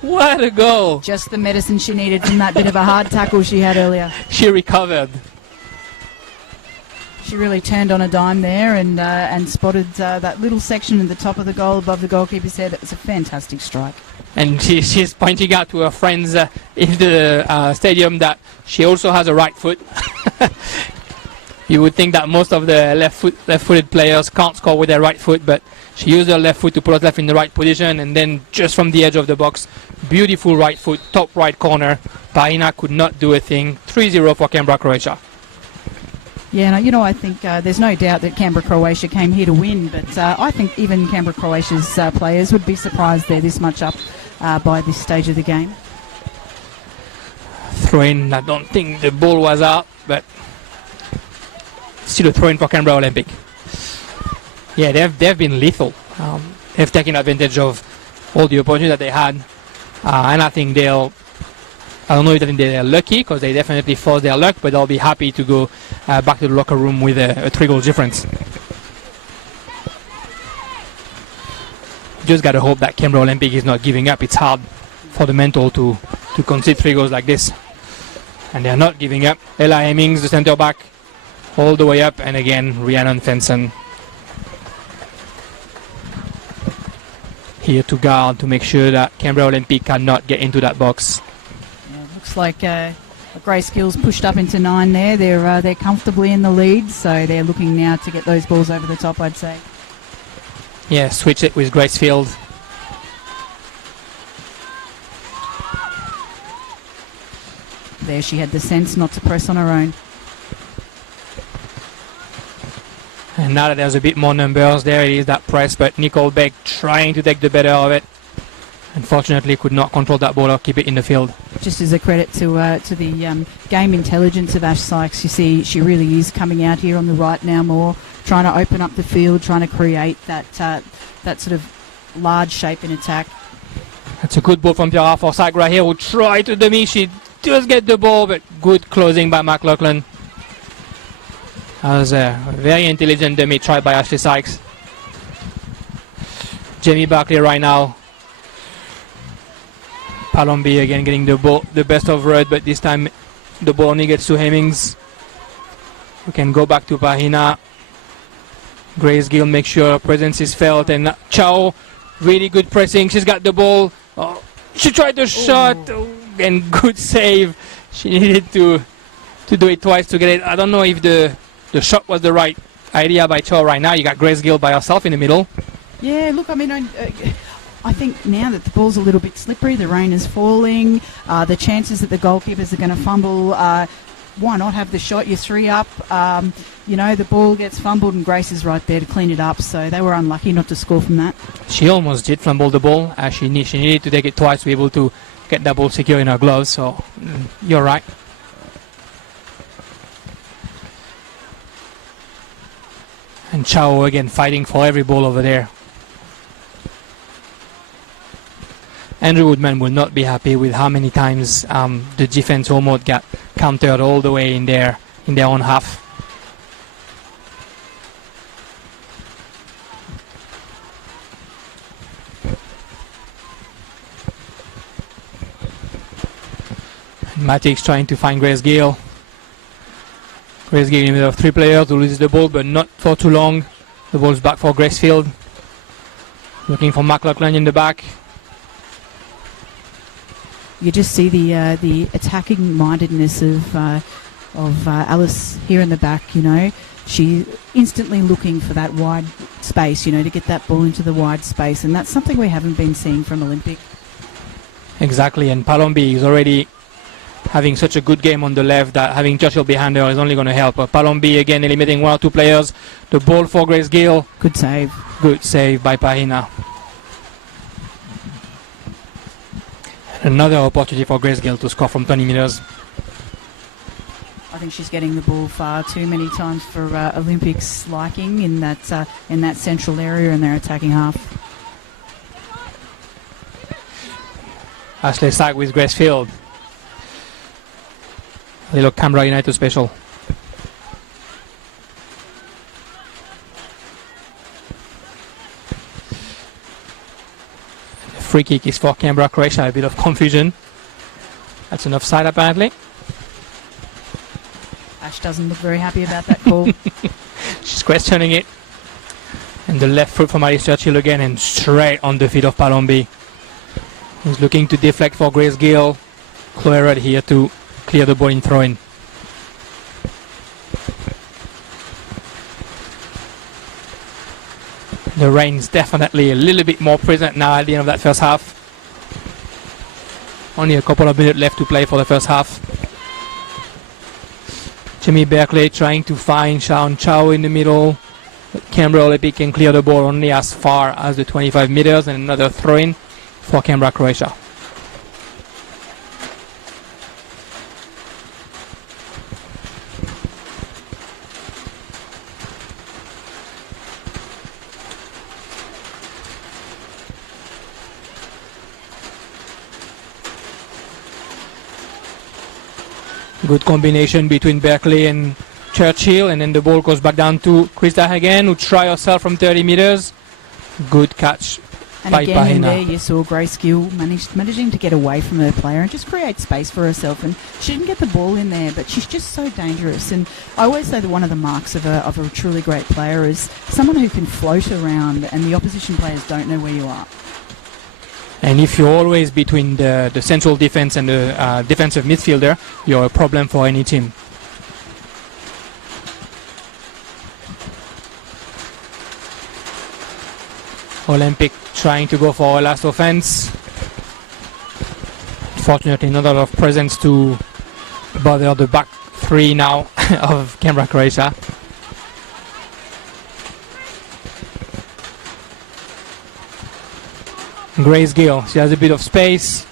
What a goal! Just the medicine she needed from that bit of a hard tackle she had earlier. She recovered. She really turned on a dime there and spotted that little section at the top of the goal above the goalkeeper's head. It was a fantastic strike. And she's pointing out to her friends in the stadium that she also has a right foot. You would think that most of the left-footed players can't score with their right foot, but she used her left foot to put herself in the right position, and then just from the edge of the box, beautiful right foot, top right corner. Pahina could not do a thing. 3-0 for Canberra, Croatia. Yeah, I think there's no doubt that Canberra, Croatia came here to win, but I think even Canberra, Croatia's players would be surprised they're this much up by this stage of the game. Throw-in, I don't think the ball was out, but still a throw-in for Canberra Olympic. Yeah, they've been lethal. They've taken advantage of all the opportunities that they had, and I think I don't know if they're lucky, because they definitely forced their luck, but they'll be happy to go back to the locker room with a 3-goal difference. Just got to hope that Canberra Olympic is not giving up. It's hard for the mental to concede 3 goals like this. And they're not giving up. Ella Hemmings, the centre back, all the way up, and again, Rhiannon Fenson here to guard to make sure that Canberra Olympic cannot get into that box. Looks like Grace Gill's pushed up into 9 there. They're comfortably in the lead, so they're looking now to get those balls over the top, I'd say. Yeah, switch it with Gracefield. There she had the sense not to press on her own. And now that there's a bit more numbers, there it is, that press, but Nicole Beck trying to take the better of it. Unfortunately, could not control that ball or keep it in the field. Just as a credit to the game intelligence of Ash Sykes, you see she really is coming out here on the right now more, trying to open up the field, trying to create that sort of large shape in attack. That's a good ball from Piara for Sagra here, who tried to dummy. She does get the ball, but good closing by McLaughlin. That was a very intelligent dummy tried by Ashley Sykes. Jamie Barkley right now. Palombi again getting the best of Rudd, but this time the ball only gets to Hemmings. We can go back to Pahina. Grace Gill makes sure her presence is felt, and Chow, really good pressing. She's got the ball. Oh, she tried the shot, and good save. She needed to do it twice to get it. I don't know if the shot was the right idea by Chow right now. You got Grace Gill by herself in the middle. Yeah, look, I mean, I think now that the ball's a little bit slippery, the rain is falling, the chances that the goalkeepers are going to fumble, why not have the shot? You're 3 up, the ball gets fumbled and Grace is right there to clean it up, so they were unlucky not to score from that. She almost did fumble the ball. She needed to take it twice to be able to get that ball secure in her gloves, so you're right. And Chow again fighting for every ball over there. Andrew Woodman will not be happy with how many times the defense almost got countered all the way in their own half. Matix trying to find Grace Gill. Grace Gill in the middle of 3 players who loses the ball, but not for too long. The ball's back for Gracefield. Looking for McLaughlin in the back. You just see the attacking mindedness of Alice here in the back. You know, she instantly looking for that wide space. You know, to get that ball into the wide space, and that's something we haven't been seeing from Olympic. Exactly, and Palombi is already having such a good game on the left that having Churchill behind her is only going to help. Palombi again eliminating 1 or 2 players. The ball for Grace Gill. Good save. Good save by Pahina. Another opportunity for Grace Gill to score from 20 meters. I think she's getting the ball far too many times for Olympics' liking in that central area in their attacking half. Ashley Sack with Grace Field. A little Canberra United special. The free kick is for Canberra, Croatia. A bit of confusion. That's an offside apparently. Ash doesn't look very happy about that call. She's questioning it. And the left foot from Alice Churchill again, and straight on the feet of Palombi. He's looking to deflect for Grace Gill. Chloe Rudd here to clear the ball in throw-in. The rain's definitely a little bit more present now at the end of that first half. Only a couple of minutes left to play for the first half. Jimmy Berkeley trying to find Shaun Chow in the middle. But Canberra Olympic can clear the ball only as far as the 25 meters, and another throw-in for Canberra, Croatia. Good combination between Berkeley and Churchill, and then the ball goes back down to Krista Hagen, who try herself from 30 meters. Good catch and by again in there Pahina. you saw Grace Gill managing to get away from her player and just create space for herself, and she didn't get the ball in there, but she's just so dangerous. And I always say that one of the marks of a truly great player is someone who can float around and the opposition players don't know where you are. And if you're always between the central defense and the defensive midfielder, you're a problem for any team. Olympic trying to go for a last offense. Fortunately, not a lot of presence to bother the back three now of Canberra, Croatia. Grace Gill, she has a bit of space,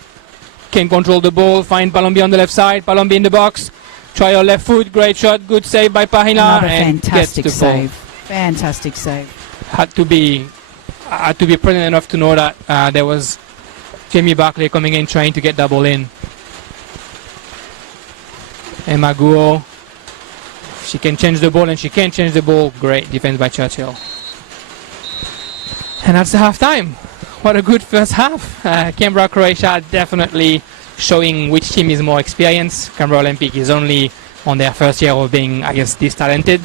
can control the ball, find Palombi on the left side, Palombi in the box, try her left foot, great shot, good save by Pahina. Another and fantastic gets the ball. save. Fantastic save. Had to be present enough to know that there was Jamie Barclay coming in trying to get that ball in. Emma Guo, she can change the ball, and she can change the ball. Great defense by Churchill. And that's the half time. What a good first half. Canberra, Croatia definitely showing which team is more experienced. Canberra Olympic is only on their first year of being, I guess, this talented.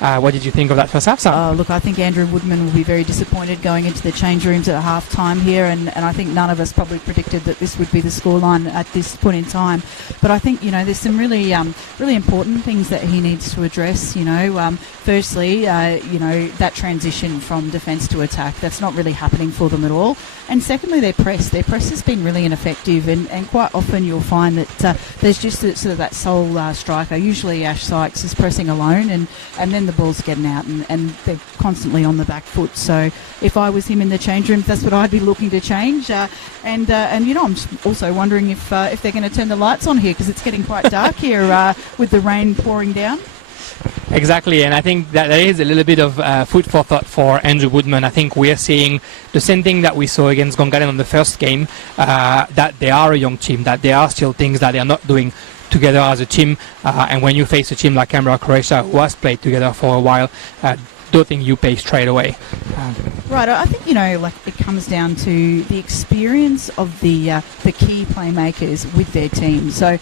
What did you think of that first half, Sam? Look, I think Andrew Woodman will be very disappointed going into the change rooms at half time here, and I think none of us probably predicted that this would be the scoreline at this point in time. But I think, you know, there's some really important things that he needs to address. You know, firstly, you know, that transition from defence to attack, that's not really happening for them at all. And secondly, their press has been really ineffective, and quite often you'll find that there's just sort of that sole striker. Usually Ash Sykes is pressing alone, and then the ball's getting out, and they're constantly on the back foot. So if I was him in the change room, that's what I'd be looking to change. And you know, I'm also wondering if they're going to turn the lights on here, because it's getting quite dark here with the rain pouring down. Exactly, and I think that there is a little bit of food for thought for Andrew Woodman. I think we are seeing the same thing that we saw against Gongaden on the first game, that they are a young team, that there are still things that they are not doing together as a team, and when you face a team like Canberra, Croatia, who has played together for a while, don't think you pay straight away. Right, I think, you know, like it comes down to the experience of the key playmakers with their team. So,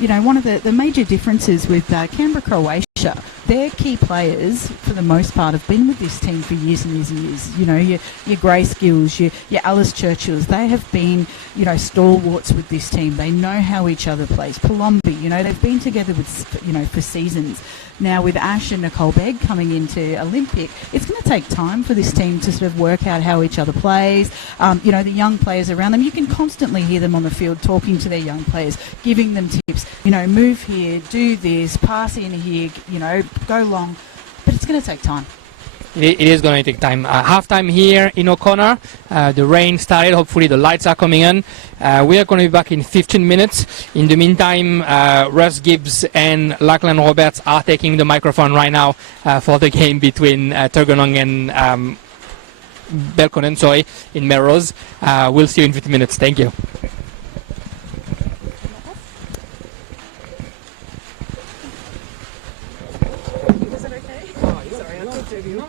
you know, one of the major differences with Canberra, Croatia, their key players, for the most part, have been with this team for years and years and years. You know, your Grace Gills, your Alice Churchills, they have been, you know, stalwarts with this team. They know how each other plays. Palombi, you know, they've been together with, you know, for seasons. Now with Ash and Nicole Begg coming into Olympic, it's going to take time for this team to sort of work out how each other plays. You know, the young players around them, you can constantly hear them on the field talking to their young players, giving them tips, you know, move here, do this, pass in here, you know, go long. But it's going to take time. It is going to take time. Halftime here in O'Connor. The rain started. Hopefully the lights are coming on. We are going to be back in 15 minutes. In the meantime, Russ Gibbs and Lachlan Roberts are taking the microphone right now for the game between Tuggeranong and Belconnen, sorry, in Melrose. We'll see you in 15 minutes. Thank you.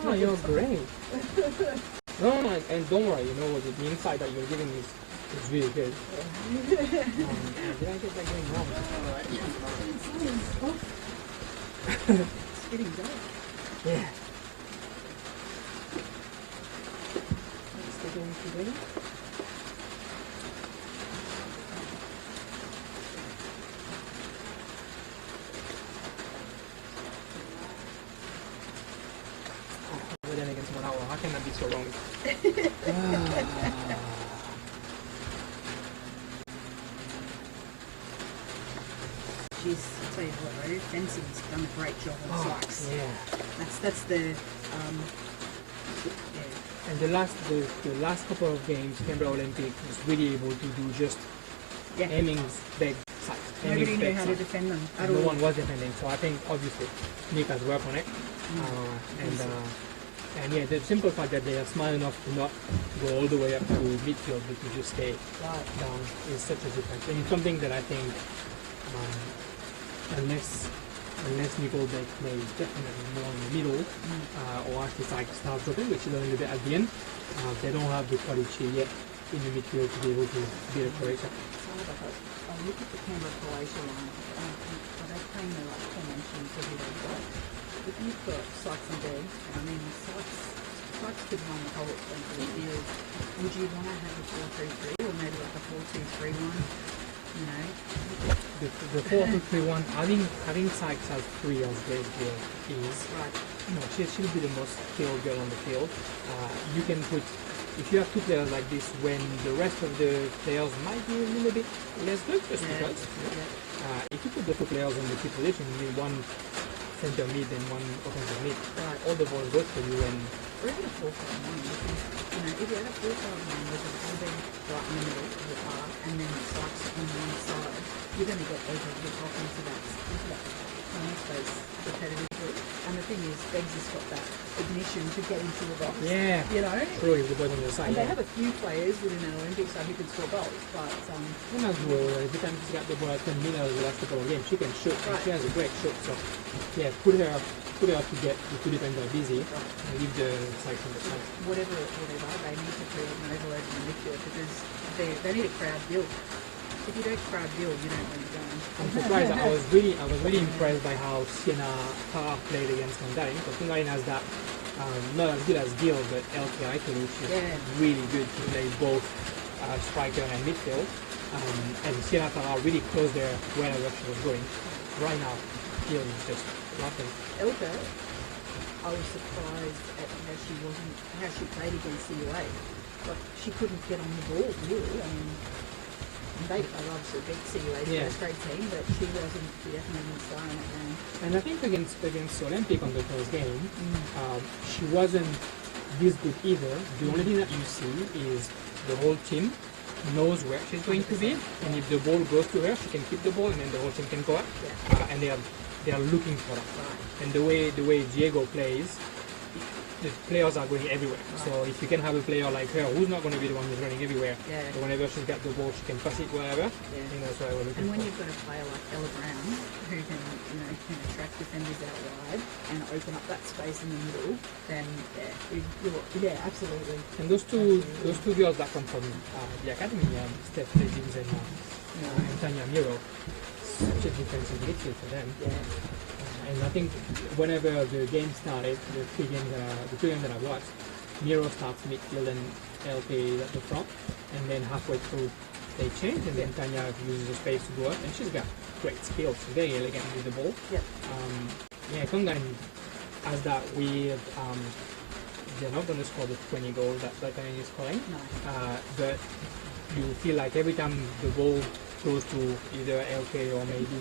No, you're great. No, and don't worry, you know, the insight that you're giving is really good. Did I get that going wrong? It's getting dark. Yeah. Then against 1 hour, how can that be so long? Jeez, I'll tell you what, though, fencing's done a great job on Sykes. Yeah. That's the And the last couple of games, Canberra Olympic was really able to do just Hemmings, Begg, Sykes. Nobody knew how to defend them at all. No one was defending, so I think obviously Nick has worked on it. And yeah, the simple fact that they are smart enough to not go all the way up to midfield but to just stay down is such a difference. And it's something that I think unless Nicole Beck plays definitely more in the middle or actually like starts dropping, which is a little bit at the end, they don't have the quality yet in the midfield to be able to beat a Croatia. I'll look at the Canberra Croatia line. Are they playing the right formation for who they've got? If you've got Sykes and Begg, I mean, Sykes could run the whole length of the field. Would you want to have a 4-3-3 or maybe like a 4-2-3-1? You know? The 4-2-3-1, having Sykes as 3 as Grace Gill is, right. You know, she'll be the most skilled girl on the field. You can put, if you have 2 players like this, when the rest of the players might be a little bit less good, just because. If you put the 2 players in the key position, you need one center mid and one offensive mid. All the balls go for you, and or even a 4-5-1. You know, if you had a 4-5-1 with a full big right in the middle of the park and then Sykes on one side, you're going to get over off into that corner space repetitively. And the thing is, Beggs has got that ignition to get into the box. yeah, You know? true, the ball on your side. And they have a few players within an Olympics who could score goals, but And as well, every time she's got the ball at 10 minutes the last couple of games, she can shoot. And she has a great shot. So yeah, put her up to get the 2 defenders busy and leave the Sykes on the side. whatever, they need to create an overload in the midfield because they need a crowd build. If you don't crowd build, you don't win the game. I'm surprised. I was really impressed by how Sienna Parr played against Mandarin. Because Mandarin has that not as good as Gill, but LKI, which is really good to play both striker and midfield. And Sienna Parr really closed there wherever she was going. Right now, Gill is just nothing. Elka, I was surprised at how she played against CUA. Like she couldn't get on the ball really. I mean, they obviously beat CUA first grade team, but she definitely star in that game. And I think against Olympic on the first game, she wasn't this good either. The only thing that you see is the whole team knows where she's going to be, and if the ball goes to her, she can keep the ball, and then the whole team can go up. And they are looking for that. And the way Diego plays, the players are going everywhere. So if you can have a player like her who's not going to be the one who's running everywhere, but whenever she's got the ball, she can pass it wherever. I think that's what we're looking for. And when you've got a player like Ella Brown, who can attract defenders out wide and open up that space in the middle, then absolutely. And those two girls that come from the academy, Steph Legends and Tanya Miro, such a defensive midfield for them. And I think whenever the game started, the two games that I watched, Miro starts midfield and LP at the front, and then halfway through they change, and then Tanya uses the space to go up, and she's got great skills, very elegant with the ball. Kongan has that weird, they're not going to score the 20 goals that Tanya is scoring, but you feel like every time the ball goes to either LK or maybe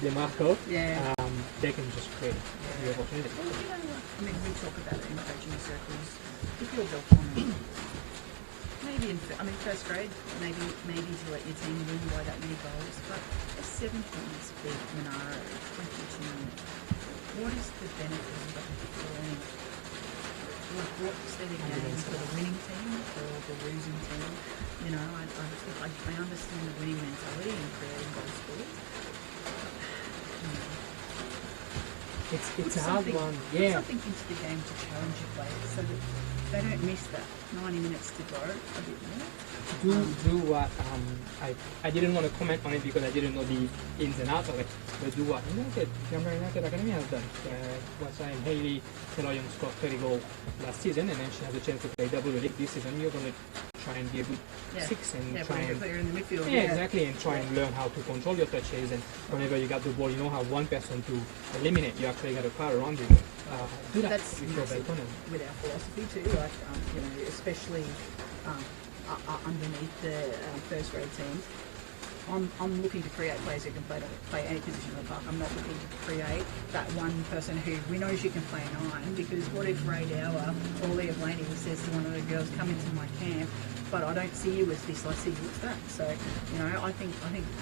DeMarco, they can just create the opportunity. Well, I mean, we talk about it in coaching circles. If you're built on, maybe first grade, maybe to let your team win by that many goals, but a 7 points beat Monaro, 22. What is the benefit of that for learning? What's their gains for the winning team or the losing team? You know, I understand the winning mentality and creating goals for it. It's a hard one. Yeah. Put something into the game to challenge your players so that they don't miss that 90 minutes to go a bit more. Do what I didn't want to comment on it because I didn't know the ins and outs of it, but do what Canberra United Academy has done. What's Hayley Teloyan scored 30 goals last season, and then she has a chance to play double league this season. You're going to try and be a good six and try and player in the midfield. Exactly, and try and learn how to control your touches. And whenever you got the ball, you don't have one person to eliminate. You actually got a crowd around you. Do that That's with your with our philosophy too. Like you know, especially underneath the first grade teams. I'm looking to create players who can play any position in the park. I'm not looking to create that one person who we know she can play 9, because what if Ray Dower or Leah Blaney says to one of the girls, come into my camp, but I don't see you as this, I see you as that. So, you know, I think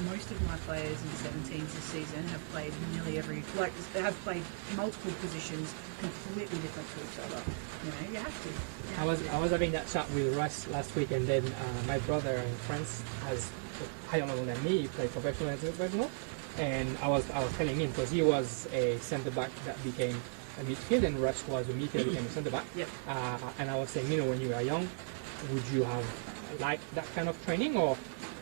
most of my players in 17s this season have played nearly they have played multiple positions completely different to each other. You know, you have to. I was having that chat with Russ last week, and then my brother in France has higher level than me. He played professional and professional, and I was telling him, because he was a centre back that became a midfield, and Russ was a midfield became a centre back. And I was saying, you know, when you were young, would you have liked that kind of training, or?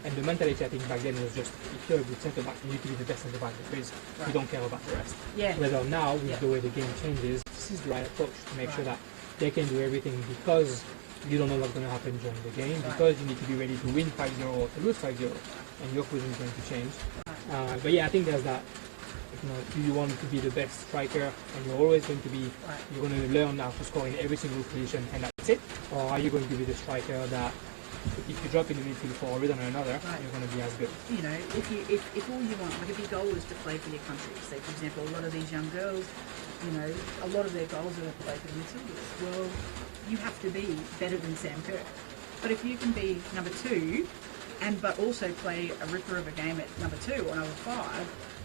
And the mentality I think back then was just, if you're a good centre back, you need to be the best centre back, because you don't care about the rest. Whether now, with the way the game changes, this is the right approach to make sure that they can do everything, because you don't know what's going to happen during the game, because you need to be ready to win 5-0 or to lose 5-0, and your position is going to change. But yeah, I think there's that. You know, do you want to be the best striker, and you're always going to be, you're going to learn how to score in every single position, and that's it? Or are you going to be the striker that, if you drop in the midfield for a reason or another, you're going to be as good? You know, if all you want, like if your goal is to play for your country, say for example, a lot of these young girls, you know, a lot of their goals are to play for the Matildas. Well, you have to be better than Sam Kerr. But if you can be number 2, but also play a ripper of a game at number 2 or number 5,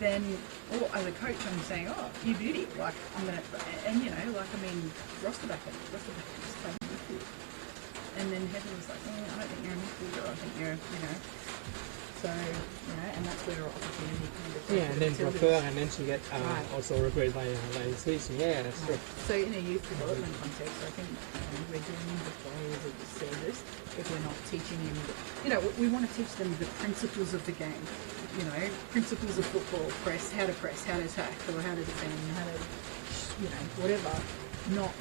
then, or as a coach, I'm saying, oh, you beauty, like I'm gonna, and you know, like I mean, roster back is playing midfield. And then Heather was like, oh, I don't think you're a midfielder, I think you're, you know. So, you know, and that's where our opportunity kind of. Yeah, and then prefer, and then she gets also recruited by Swiss. Yeah, that's true. So in a youth development context, I think we're doing the players a disservice if we're not teaching them. You know, we want to teach them the principles of the game. You know, principles of football: how to press, how to attack, or how to defend, how to, you know, whatever. Not.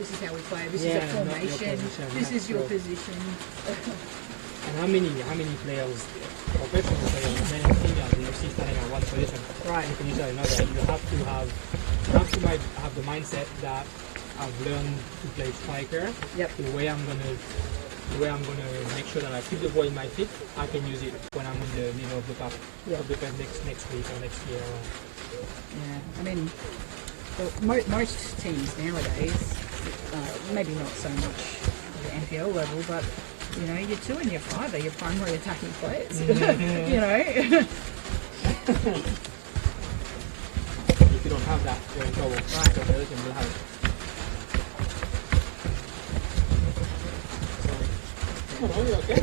This is how we play. This is a formation. This is your position. And how many players, professional players, men and females, you see starting at one position, and finish at another? You have to have the mindset that I've learned to play striker. The way I'm gonna make sure that I keep the ball in my feet, I can use it when I'm in the middle of the path. Next week or next year. Yeah, I mean, most teams nowadays, maybe not so much at the NPL level, but you know, your 2 and your 5 are your primary attacking players. You know. If you don't have that, you're in trouble. So the other team will have it. So, you okay?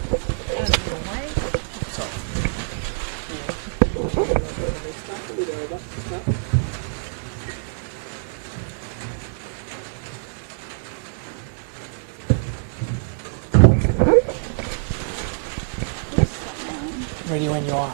Ready when you are.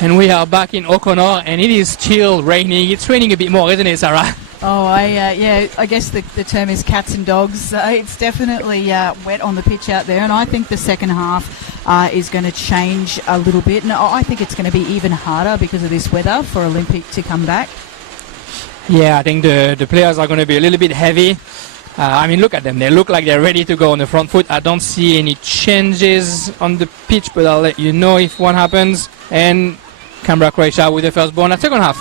And we are back in O'Connor, and it is still raining. It's raining a bit more, isn't it, Sarah? Oh, I guess the term is cats and dogs. It's definitely wet on the pitch out there, and I think the second half is going to change a little bit. And I think it's going to be even harder because of this weather for Olympic to come back. Yeah, I think the players are going to be a little bit heavy. I mean, look at them. They look like they're ready to go on the front foot. I don't see any changes on the pitch, but I'll let you know if one happens. And Canberra, Croatia with the first ball in the second half.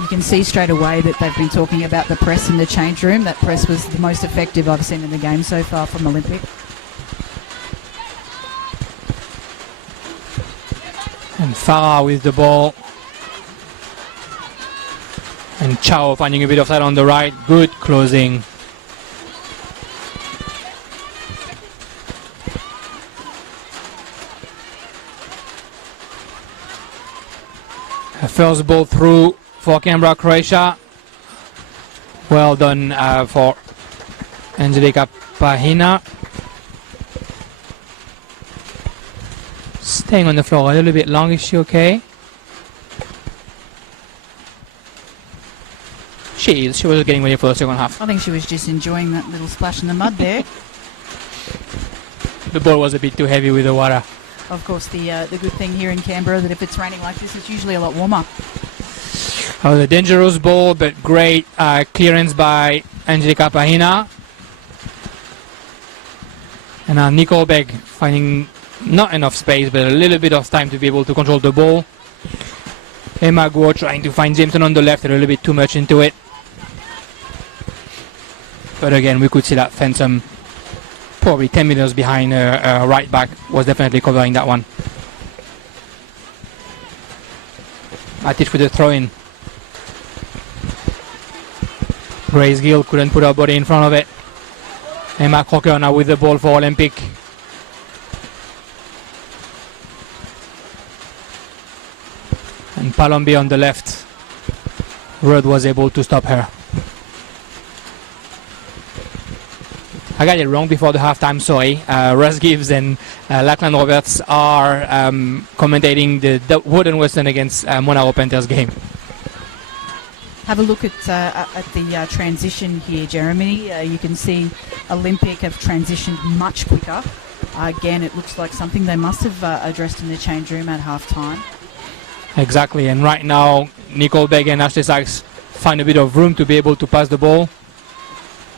You can see straight away that they've been talking about the press in the change room. That press was the most effective I've seen in the game so far from Olympic. And Farah with the ball. And Chow finding a bit of side on the right. Good closing. First ball through for Canberra, Croatia. Well done for Angelica Pahina. Staying on the floor a little bit long. Is she okay? She is. She was getting ready for the second half. I think she was just enjoying that little splash in the mud there. The ball was a bit too heavy with the water. Of course, the good thing here in Canberra that if it's raining like this, it's usually a lot warmer. Oh, the dangerous ball, but great clearance by Angelica Pahina. And now Nicole Begg finding not enough space, but a little bit of time to be able to control the ball. Emma Guo trying to find Jameson on the left, a little bit too much into it. But again, we could see that Phantom probably 10 meters behind right back was definitely covering that one. Matic with the throw in. Grace Gill couldn't put her body in front of it. Emma Crocker now with the ball for Olympic. And Palombi on the left. Rudd was able to stop her. I got it wrong before the halftime, sorry. Russ Gibbs and Lachlan Roberts are commentating the Woden Western against Monaro Panthers game. Have a look at the transition here, Jeremy. You can see Olympic have transitioned much quicker. Again, it looks like something they must have addressed in the change room at halftime. Exactly, and right now, Nicole Begg and Ashley Sykes find a bit of room to be able to pass the ball.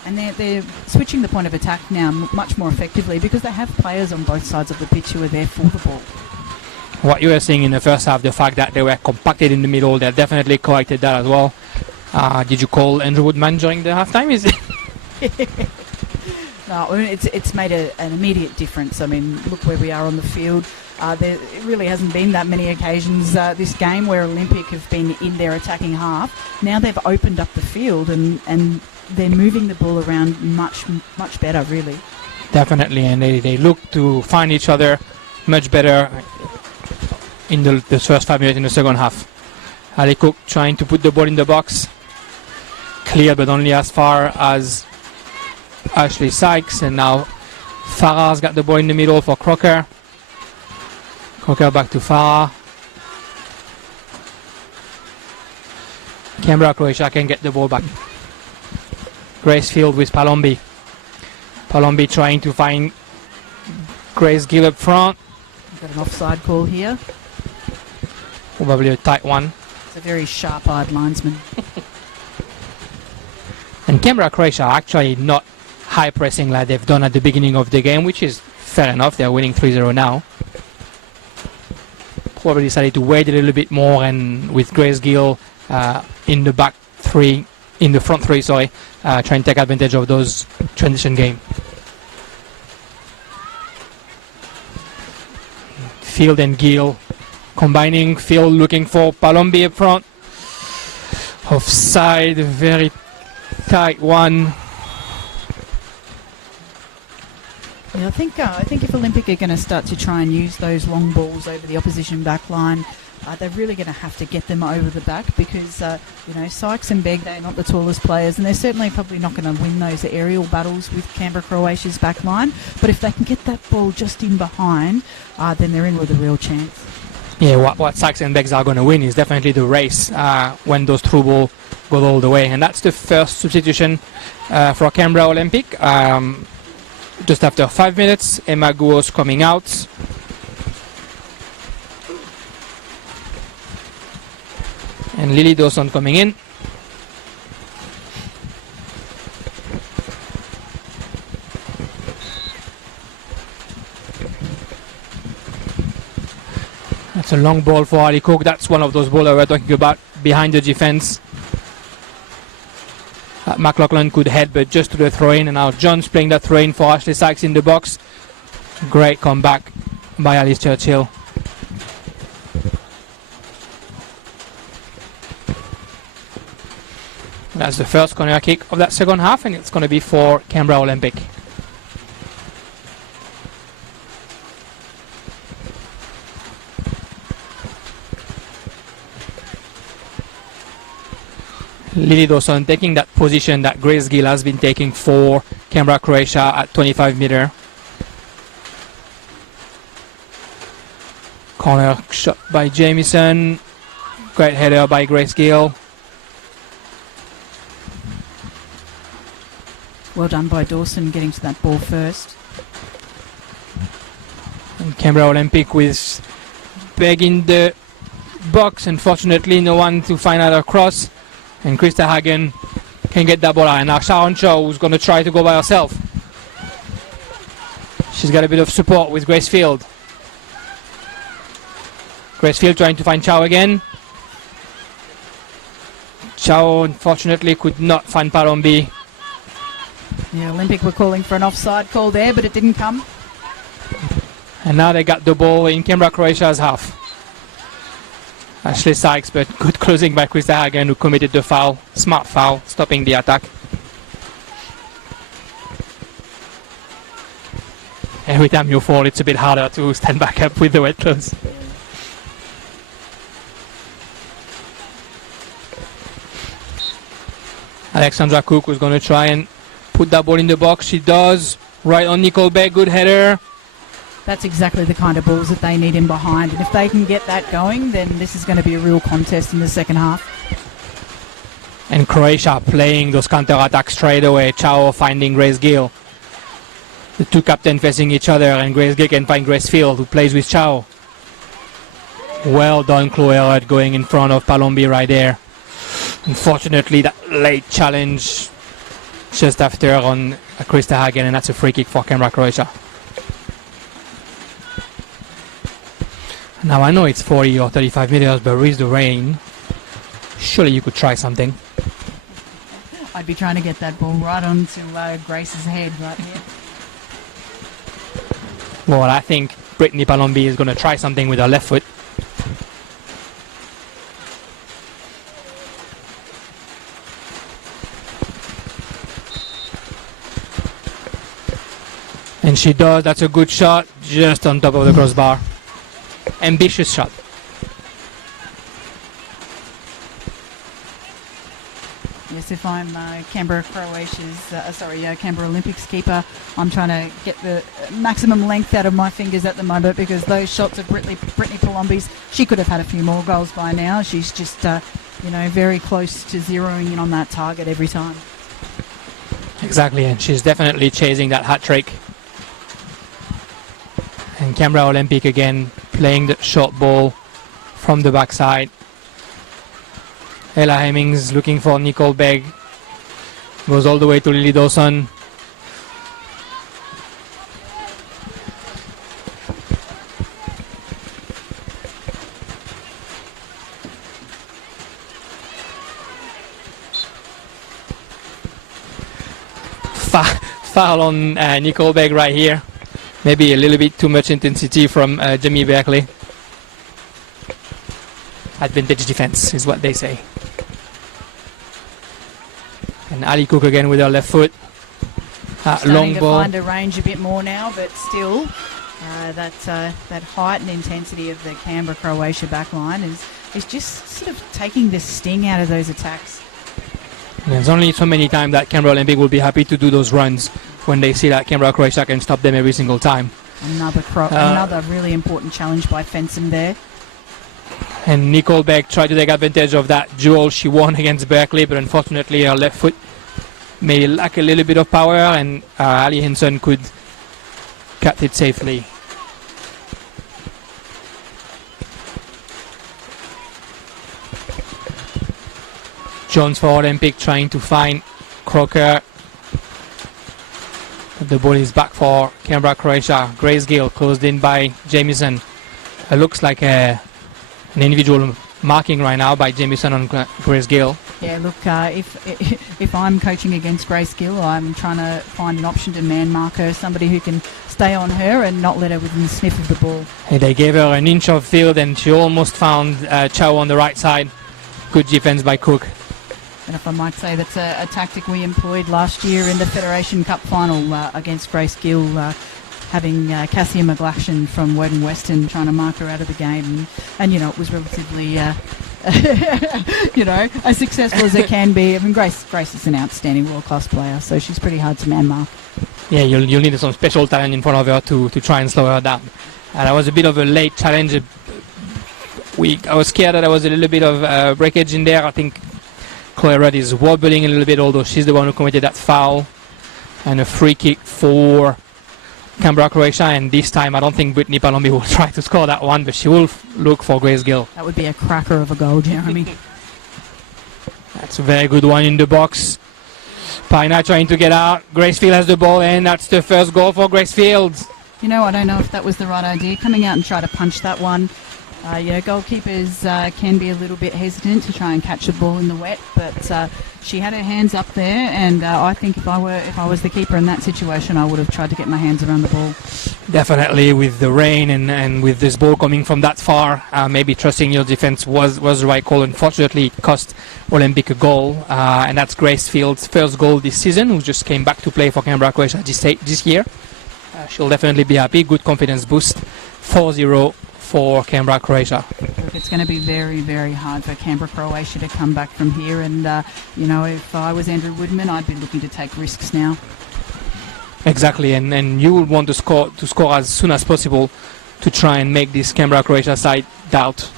And they're switching the point of attack now much more effectively because they have players on both sides of the pitch who are there for the ball. What you were seeing in the first half, the fact that they were compacted in the middle, they definitely corrected that as well. Did you call Andrew Woodman during the halftime? Is it? No, it's made an immediate difference. I mean, look where we are on the field. There it really hasn't been that many occasions this game where Olympic have been in their attacking half. Now they've opened up the field and they're moving the ball around much better, really. Definitely, and they look to find each other much better in the first 5 minutes in the second half. Ali Cook trying to put the ball in the box. Clear, but only as far as Ashley Sykes. And now Farah's got the ball in the middle for Crocker. Crocker back to Farah. Canberra, Croatia can get the ball back. Gracefield with Palombi. Palombi trying to find Grace Gill up front. Got an offside call here. Probably a tight one. It's a very sharp-eyed linesman. And Canberra, Croatia are actually not high pressing like they've done at the beginning of the game, which is fair enough. They're winning 3-0 now. Probably decided to wait a little bit more, and with Grace Gill in the back three, in the front three, sorry, try and take advantage of those transition game. Field and Gill combining. Field looking for Palombi up front. Offside, very tight one. Yeah, I think if Olympic are going to start to try and use those long balls over the opposition back line, they're really going to have to get them over the back because, Sykes and Begg, they're not the tallest players, and they're certainly probably not going to win those aerial battles with Canberra Croatia's back line. But if they can get that ball just in behind, then they're in with a real chance. Yeah, what Sykes and Beggs are going to win is definitely the race when those through ball go all the way. And that's the first substitution for Canberra Olympic. Just after 5 minutes, Emma Guos coming out. And Lily Dawson coming in. That's a long ball for Ali Cook. That's one of those balls we're talking about behind the defense. McLaughlin could head, but just to the throw-in. And now John's playing that throw-in for Ashley Sykes in the box. Great comeback by Alice Churchill. That's the first corner kick of that second half, and it's going to be for Canberra Olympic. Lily Dawson taking that position that Grace Gill has been taking for Canberra Croatia at 25 meter. Corner shot by Jamieson. Great header by Grace Gill. Well done by Dawson getting to that ball first. And Canberra Olympic with Begg in the box. Unfortunately, no one to find out a cross. And Krista Hagen can get that ball out. And now Sharon Shaw, who's going to try to go by herself. She's got a bit of support with Grace Field. Grace Field trying to find Chow again. Chow, unfortunately, could not find Palombi. Yeah, Olympic were calling for an offside call there, but it didn't come. And now they got the ball in Canberra Croatia's half. Ashley Sykes, but good closing by Krista Hagen, who committed the foul. Smart foul, stopping the attack. Every time you fall, it's a bit harder to stand back up with the wet clothes. Alexandra Cook was going to try and put that ball in the box. She does. Right on Nicole Begg, good header. That's exactly the kind of balls that they need in behind. And if they can get that going, then this is going to be a real contest in the second half. And Croatia playing those counter-attacks straight away. Chow finding Grace Gill. The two captains facing each other, and Grace Gill can find Grace Field, who plays with Chow. Well done, Chloe Hurd going in front of Palombi right there. Unfortunately, that late challenge just after on Krista Hagen, and that's a free kick for Canberra Croatia. Now I know it's 40 or 35 meters, but with the rain, surely you could try something. I'd be trying to get that ball right onto Grace's head right here. Well, I think Brittany Palombi is going to try something with her left foot. And she does. That's a good shot, just on top of the crossbar. Ambitious shot. Yes, if I'm Canberra Olympics keeper, I'm trying to get the maximum length out of my fingers at the moment, because those shots of Brittany Palombi's, she could have had a few more goals by now. She's just, very close to zeroing in on that target every time. Exactly, and she's definitely chasing that hat trick. And Canberra Olympic again playing the short ball from the backside. Ella Hemmings looking for Nicole Begg. Goes all the way to Lily Dawson. Foul on Nicole Begg right here. Maybe a little bit too much intensity from Jamie Berkeley. Advantage defense is what they say. And Ali Cook again with her left foot. Long ball. To find a range a bit more now, but still, that height and intensity of the Canberra Croatia backline is just sort of taking the sting out of those attacks. There's only so many times that Canberra Olympic will be happy to do those runs when they see that Canberra Croatia can stop them every single time. Another really important challenge by Fensom there. And Nicole Beck tried to take advantage of that duel she won against Berkeley, but unfortunately her left foot may lack a little bit of power, and Ali Hinson could cut it safely. Jones for Olympic trying to find Croker. The ball is back for Canberra Croatia. Grace Gill closed in by Jamieson. It looks like an individual marking right now by Jamieson on Grace Gill. Yeah, look, if I'm coaching against Grace Gill, I'm trying to find an option to man mark her, somebody who can stay on her and not let her within the sniff of the ball. Hey, they gave her an inch of field and she almost found Chow on the right side. Good defense by Cook. And if I might say, that's a tactic we employed last year in the Federation Cup final against Grace Gill, having Cassia McGlashan from Woden Western trying to mark her out of the game. And it was relatively, as successful as it can be. I mean, Grace is an outstanding world-class player, so she's pretty hard to man-mark. Yeah, you'll need some special talent in front of her to try and slow her down. And that was a bit of a late challenge. I was scared that there was a little bit of breakage in there. I think Chloe Rudd is wobbling a little bit, although she's the one who committed that foul. And a free kick for Canberra Croatia, and this time I don't think Brittany Palombi will try to score that one, but she will look for Grace Gill. That would be a cracker of a goal, Jeremy. That's a very good one in the box. Paina trying to get out. Gracefield has the ball, and that's the first goal for Gracefield. I don't know if that was the right idea, coming out and try to punch that one. Goalkeepers can be a little bit hesitant to try and catch the ball in the wet, but she had her hands up there, and I think if I was the keeper in that situation, I would have tried to get my hands around the ball. Definitely, with the rain and with this ball coming from that far, maybe trusting your defense was the right call. Unfortunately, it cost Olympic a goal, and that's Gracefield's first goal this season, who just came back to play for Canberra Croatia this year. She'll definitely be happy. Good confidence boost. 4-0 for Canberra Croatia. It's going to be very, very hard for Canberra Croatia to come back from here, and if I was Andrew Woodman, I'd be looking to take risks now. Exactly, and you will want to score as soon as possible to try and make this Canberra Croatia side doubt.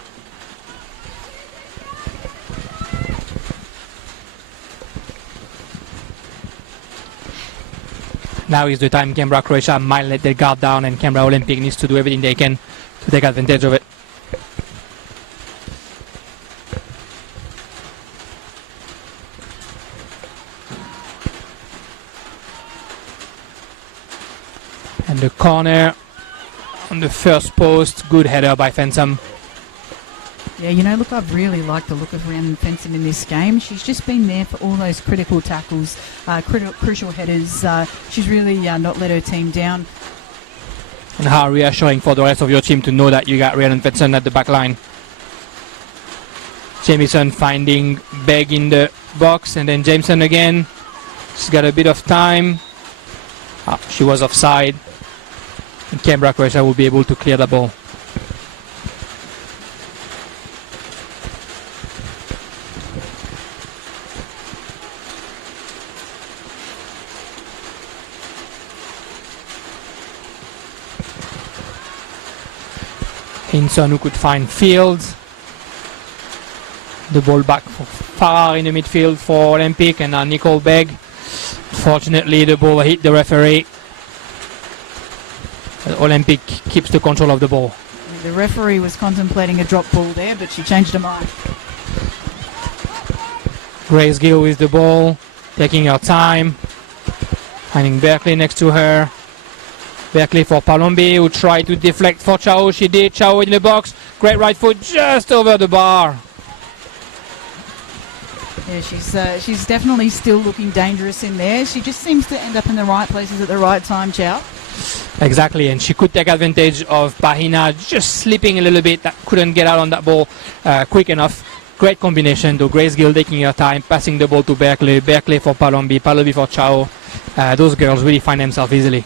Now is the time Canberra Croatia might let their guard down, and Canberra Olympic needs to do everything they can to take advantage of it. And the corner on the first post, good header by Fensom. Yeah, look, I've really liked the look of Rhiannon Fensom in this game. She's just been there for all those critical tackles, crucial headers. She's really not let her team down. And how reassuring for the rest of your team to know that you got Rhiannon Fensom at the back line. Jamieson finding Begg in the box, and then Jameson again. She's got a bit of time. She was offside. And Canberra Croatia will be able to clear the ball. Hinson, who could find Fields. The ball back far in the midfield for Olympic, and now Nicole Begg. Fortunately, the ball hit the referee. Olympic keeps the control of the ball. The referee was contemplating a drop ball there, but she changed her mind. Grace Gill with the ball, taking her time. Finding Berkeley next to her. Berkeley for Palombi, who tried to deflect for Chao. She did. Chao in the box. Great right foot just over the bar. Yeah, she's definitely still looking dangerous in there. She just seems to end up in the right places at the right time, Chao. Exactly, and she could take advantage of Bahina just slipping a little bit. That couldn't get out on that ball quick enough. Great combination, though. Grace Gill taking her time, passing the ball to Berkeley. Berkeley for Palombi, Palombi for Chao. Those girls really find themselves easily.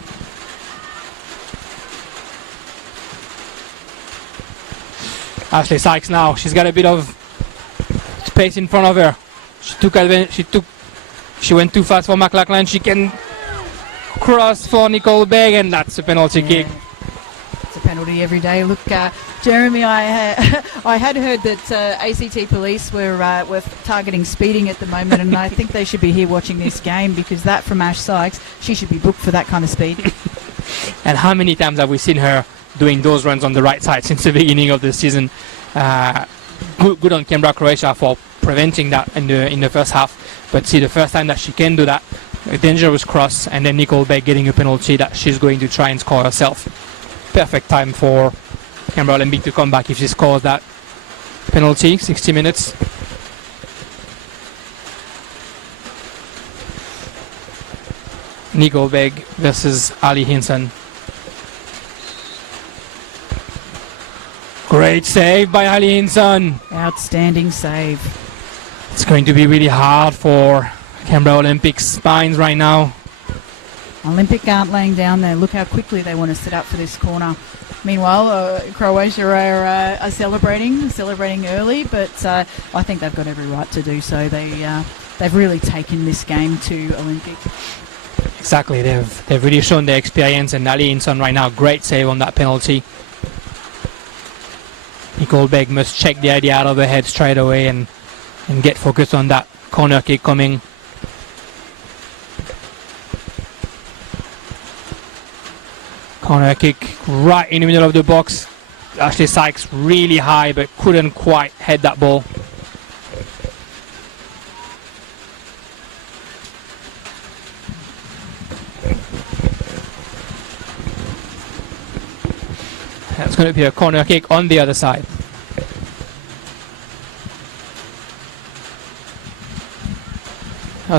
Ashley Sykes now. She's got a bit of space in front of her. She took advantage. She went too fast for McLachlan. She can cross for Nicole Begg, and that's a penalty kick. It's a penalty every day. Look, Jeremy, I had heard that ACT police were targeting speeding at the moment, and I think they should be here watching this game, because that from Ash Sykes, she should be booked for that kind of speed. And how many times have we seen her doing those runs on the right side since the beginning of the season? Good on Canberra, Croatia for preventing that in the first half. But see, the first time that she can do that, a dangerous cross, and then Nicole Begg getting a penalty that she's going to try and score herself. Perfect time for Canberra Olympic to come back if she scores that penalty. 60 minutes. Nicole Begg versus Ali Hinson. Great save by Ali Hinson. Outstanding save. It's going to be really hard for Canberra Olympic spines right now. Olympic aren't laying down there. Look how quickly they want to set up for this corner. Meanwhile, Croatia are celebrating early, but I think they've got every right to do so. They've really taken this game to Olympic. Exactly, they've really shown their experience, and Ali Hinson right now, great save on that penalty. Nicole Begg must check the idea out of her head straight away and get focused on that corner kick coming. Corner kick right in the middle of the box. Ashley Sykes really high but couldn't quite head that ball. That's going to be a corner kick on the other side.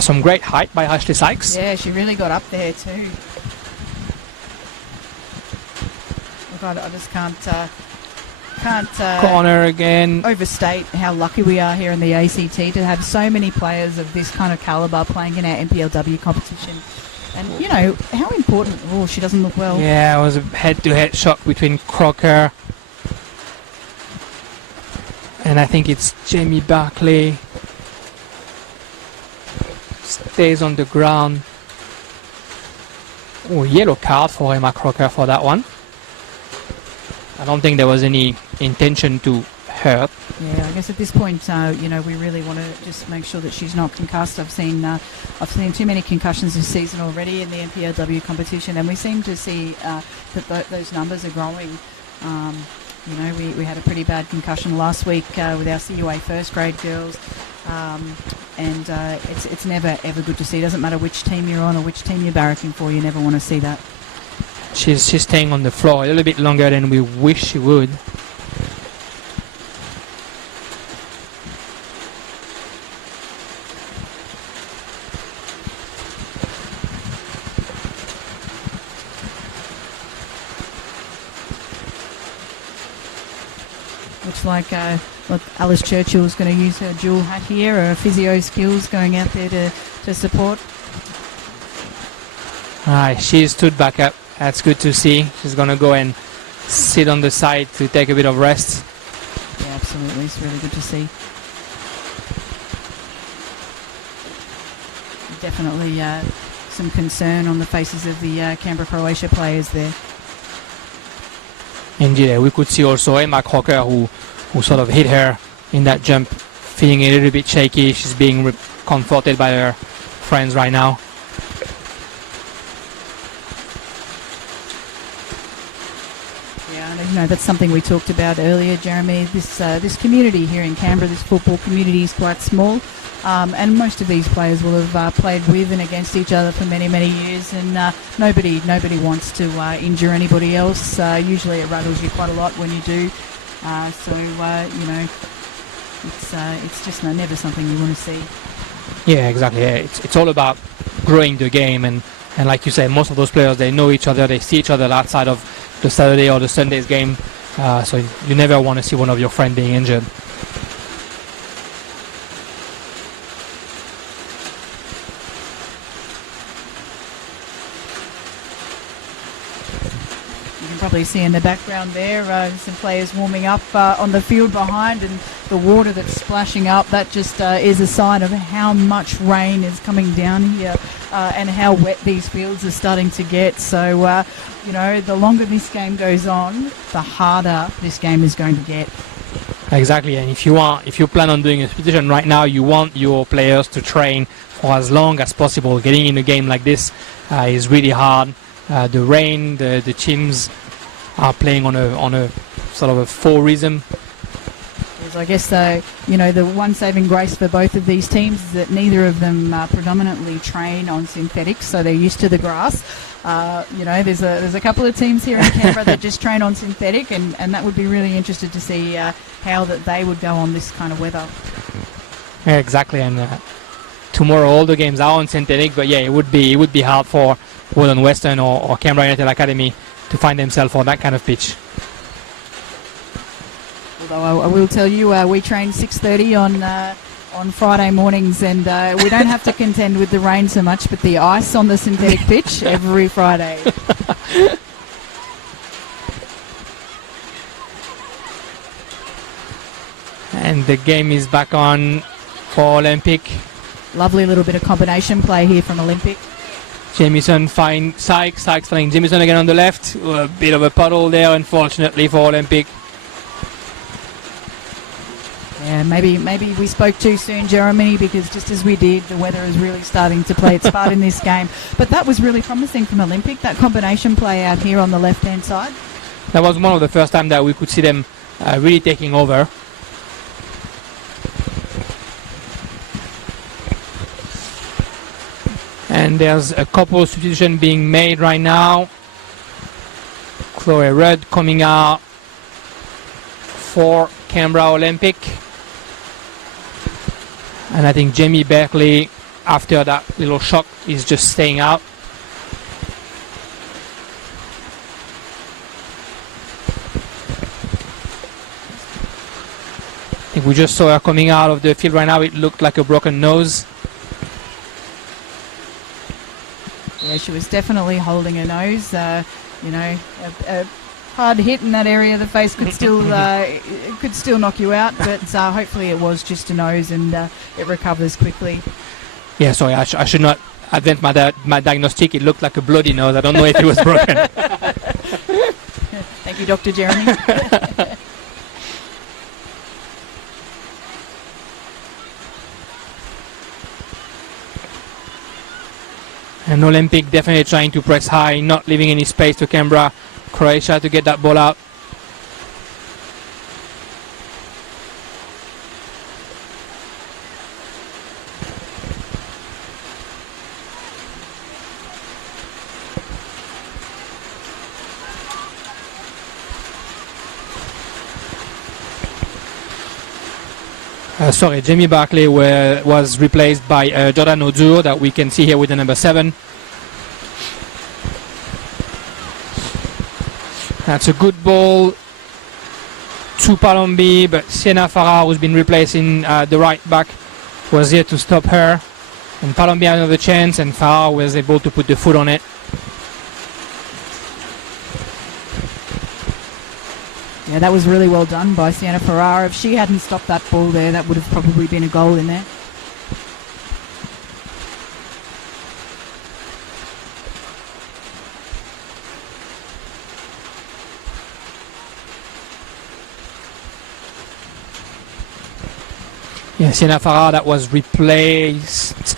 Some great height by Ashley Sykes. Yeah, she really got up there too. Look, I just can't Corner again. overstate how lucky we are here in the ACT to have so many players of this kind of calibre playing in our NPLW competition. And, you know, how important... Oh, she doesn't look well. Yeah, it was a head-to-head shot between Crocker and I think it's Jamie Barclay. Stays on the ground. Oh, yellow card for Emma Crocker for that one. I don't think there was any intention to hurt. Yeah, I guess at this point, you know, we really want to just make sure that she's not concussed. I've seen too many concussions this season already in the NPLW competition, and we seem to see that those numbers are growing. You know, we had a pretty bad concussion last week with our CUA first grade girls, and it's never ever good to see. It doesn't matter which team you're on or which team you're barracking for. You never want to see that. She's staying on the floor a little bit longer than we wish she would. Looks like Alice Churchill's going to use her dual hat here, her physio skills going out there to support. Alright, she stood back up. That's good to see. She's going to go and sit on the side to take a bit of rest. Yeah, absolutely. It's really good to see. Definitely some concern on the faces of the Canberra Croatia players there. Indeed, we could see also Emma Crocker who sort of hit her in that jump, feeling a little bit shaky. She's being comforted by her friends right now. You know, that's something we talked about earlier, Jeremy. This community here in Canberra, this football community is quite small, and most of these players will have played with and against each other for many, many years, and nobody wants to injure anybody else. Usually it rattles you quite a lot when you do. You know, it's just never something you want to see. Yeah, exactly. Yeah. It's all about growing the game, and like you say, most of those players, they know each other, they see each other outside of the Saturday or the Sunday's game, so you never want to see one of your friends being injured. You can can probably see in the background there some players warming up on the field behind, and the water that's splashing up, that just is a sign of how much rain is coming down here and how wet these fields are starting to get. So, the longer this game goes on, the harder this game is going to get. Exactly, and if you plan on doing a competition right now, you want your players to train for as long as possible. Getting in a game like this is really hard. The rain, the teams are playing on a sort of a full rhythm. Yes, I guess the one saving grace for both of these teams is that neither of them predominantly train on synthetics, so they're used to the grass. There's a couple of teams here in Canberra that just train on synthetic, and that would be really interested to see how that they would go on this kind of weather. Yeah, exactly, and tomorrow all the games are on synthetic, but yeah, it would be hard for Woodland Western or Canberra United Academy to find themselves on that kind of pitch. Although I will tell you, we train 6:30 on Friday mornings, and we don't have to contend with the rain so much, but the ice on the synthetic pitch every Friday. And the game is back on for Olympic. Lovely little bit of combination play here from Olympic. Jamieson finds Sykes finding Jamieson again on the left. A bit of a puddle there, unfortunately, for Olympic. Yeah, maybe we spoke too soon, Jeremy, because just as we did, the weather is really starting to play its part in this game. But that was really promising from Olympic, that combination play out here on the left-hand side. That was one of the first time that we could see them really taking over. And there's a couple of substitutions being made right now. Chloe Rudd coming out for Canberra Olympic. And I think Jamie Berkeley, after that little shock, is just staying out. I think we just saw her coming out of the field right now. It looked like a broken nose. Yeah, she was definitely holding her nose. A hard hit in that area of the face could still knock you out, but hopefully it was just a nose and it recovers quickly. Yeah, sorry, I should not advance my diagnostic. It looked like a bloody nose. I don't know if it was broken. Thank you, Dr. Jeremy. And Olympic definitely trying to press high, not leaving any space to Canberra, Croatia to get that ball out. Jamie Barclay was replaced by Jordan Odur, that we can see here with the number 7. That's a good ball to Palombi, but Sienna Farrar, who's been replacing the right back, was here to stop her. And Palombi had another chance, and Farrar was able to put the foot on it. Yeah, that was really well done by Sienna Farrar. If she hadn't stopped that ball there, that would have probably been a goal in there. Yeah, Sienna Farrar, that was replaced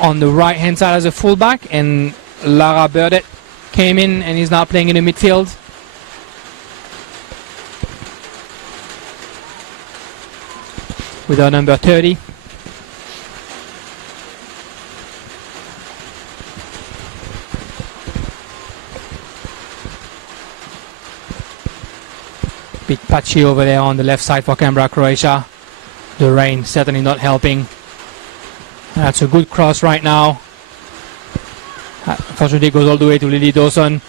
on the right-hand side as a fullback, and Lara Burdett came in and is now playing in the midfield. With our number 30. Bit patchy over there on the left side for Canberra, Croatia. The rain certainly not helping. That's a good cross right now. Unfortunately, it goes all the way to Lily Dawson.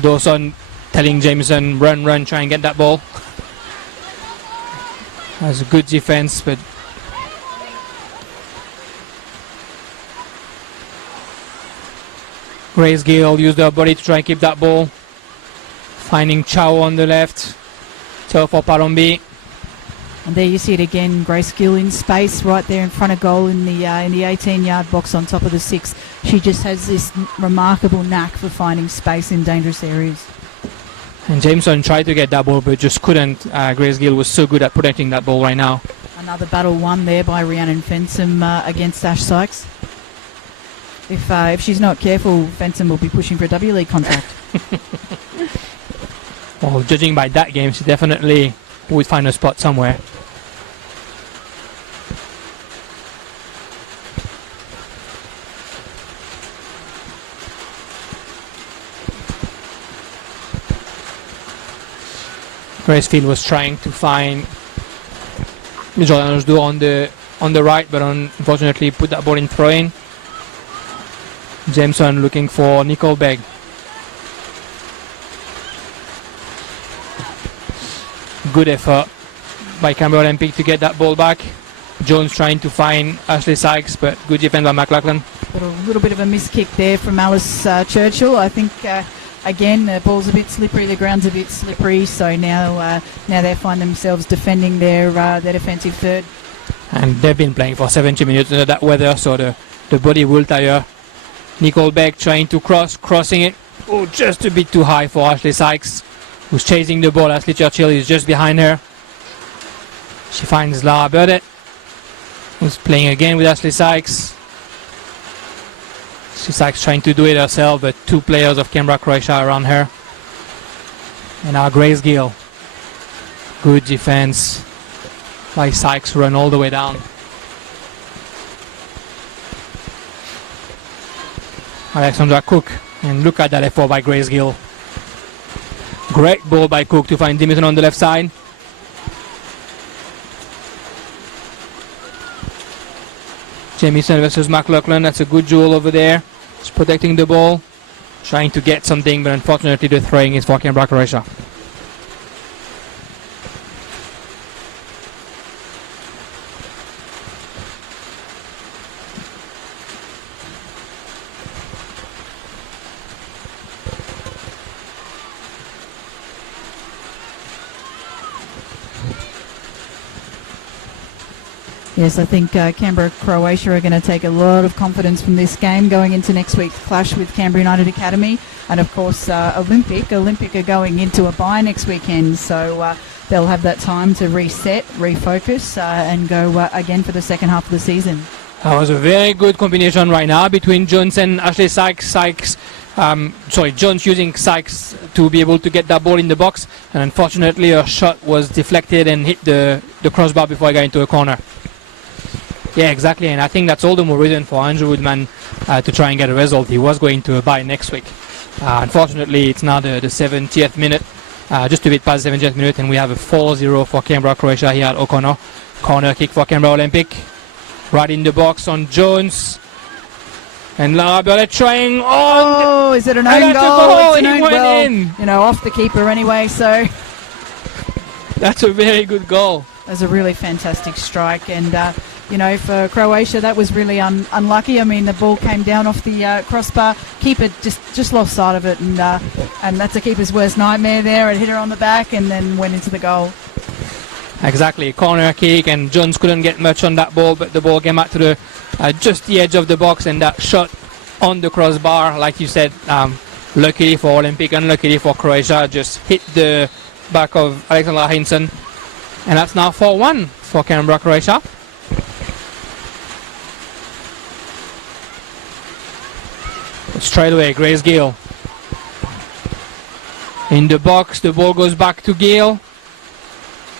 Dawson telling Jameson, run, try and get that ball. That's a good defense, but Grace Gill used her body to try and keep that ball. Finding Chow on the left. Chow for Palombi. And there you see it again, Grace Gill in space right there in front of goal in the 18-yard box on top of the 6. She just has this remarkable knack for finding space in dangerous areas. And Jameson tried to get that ball but just couldn't. Grace Gill was so good at protecting that ball right now. Another battle won there by Rhiannon Fensom against Ash Sykes. If she's not careful, Fensom will be pushing for a W League contract. Well, judging by that game, she definitely would find a spot somewhere. Gracefield was trying to find Jordan Osdo on the right, but unfortunately put that ball in throw-in. Jameson looking for Nicole Begg. Good effort by Canberra Olympic to get that ball back. Jones trying to find Ashley Sykes, but good defense by McLachlan. But a little bit of a miss kick there from Alice Churchill. I think again the ball's a bit slippery, the ground's a bit slippery, so now they find themselves defending their defensive third. And they've been playing for 70 minutes under that weather, so the body will tire. Nicole Beck trying to crossing it. Oh, just a bit too high for Ashley Sykes, who's chasing the ball. Ashley Churchill is just behind her. She finds Lara Burdett, who's playing again with Ashley Sykes. Ashley Sykes trying to do it herself, but two players of Canberra, Croatia around her. And now Grace Gill. Good defense by Sykes, run all the way down. Alexandra Cook, and look at that effort by Grace Gill. Great ball by Cook to find Dimison on the left side. Jamieson versus McLachlan, that's a good duel over there. Just protecting the ball, trying to get something, but unfortunately the throwing is for Canberra, Croatia. Yes, I think Canberra, Croatia are going to take a lot of confidence from this game going into next week's clash with Canberra United Academy. And of course, Olympic are going into a bye next weekend, so they'll have that time to reset, refocus, and go again for the second half of the season. That was a very good combination right now between Jones and Ashley Sykes. Jones using Sykes to be able to get that ball in the box, and unfortunately her shot was deflected and hit the crossbar before it got into a corner. Yeah, exactly, and I think that's all the more reason for Andrew Woodman to try and get a result. He was going to a bye next week. Unfortunately, it's now the 70th minute, just a bit past the 70th minute, and we have a 4-0 for Canberra, Croatia here at O'Connor. Corner kick for Canberra Olympic. Right in the box on Jones. And Lara Burdett trying on. Oh, is it an own It's goal? an own goal. In. You know, off the keeper anyway, so. That's a very good goal. That's a really fantastic strike, and you know, for Croatia that was really unlucky. I mean, the ball came down off the crossbar. Keeper just lost sight of it, and that's a keeper's worst nightmare there. It hit her on the back and then went into the goal. Exactly, corner kick, and Jones couldn't get much on that ball, but the ball came out to the just the edge of the box, and that shot on the crossbar, like you said, luckily for Olympic, unluckily for Croatia, just hit the back of Alexandra Hinson. And that's now 4-1 for Canberra, Croatia. Straight away, Grace Gill. In the box, the ball goes back to Gill.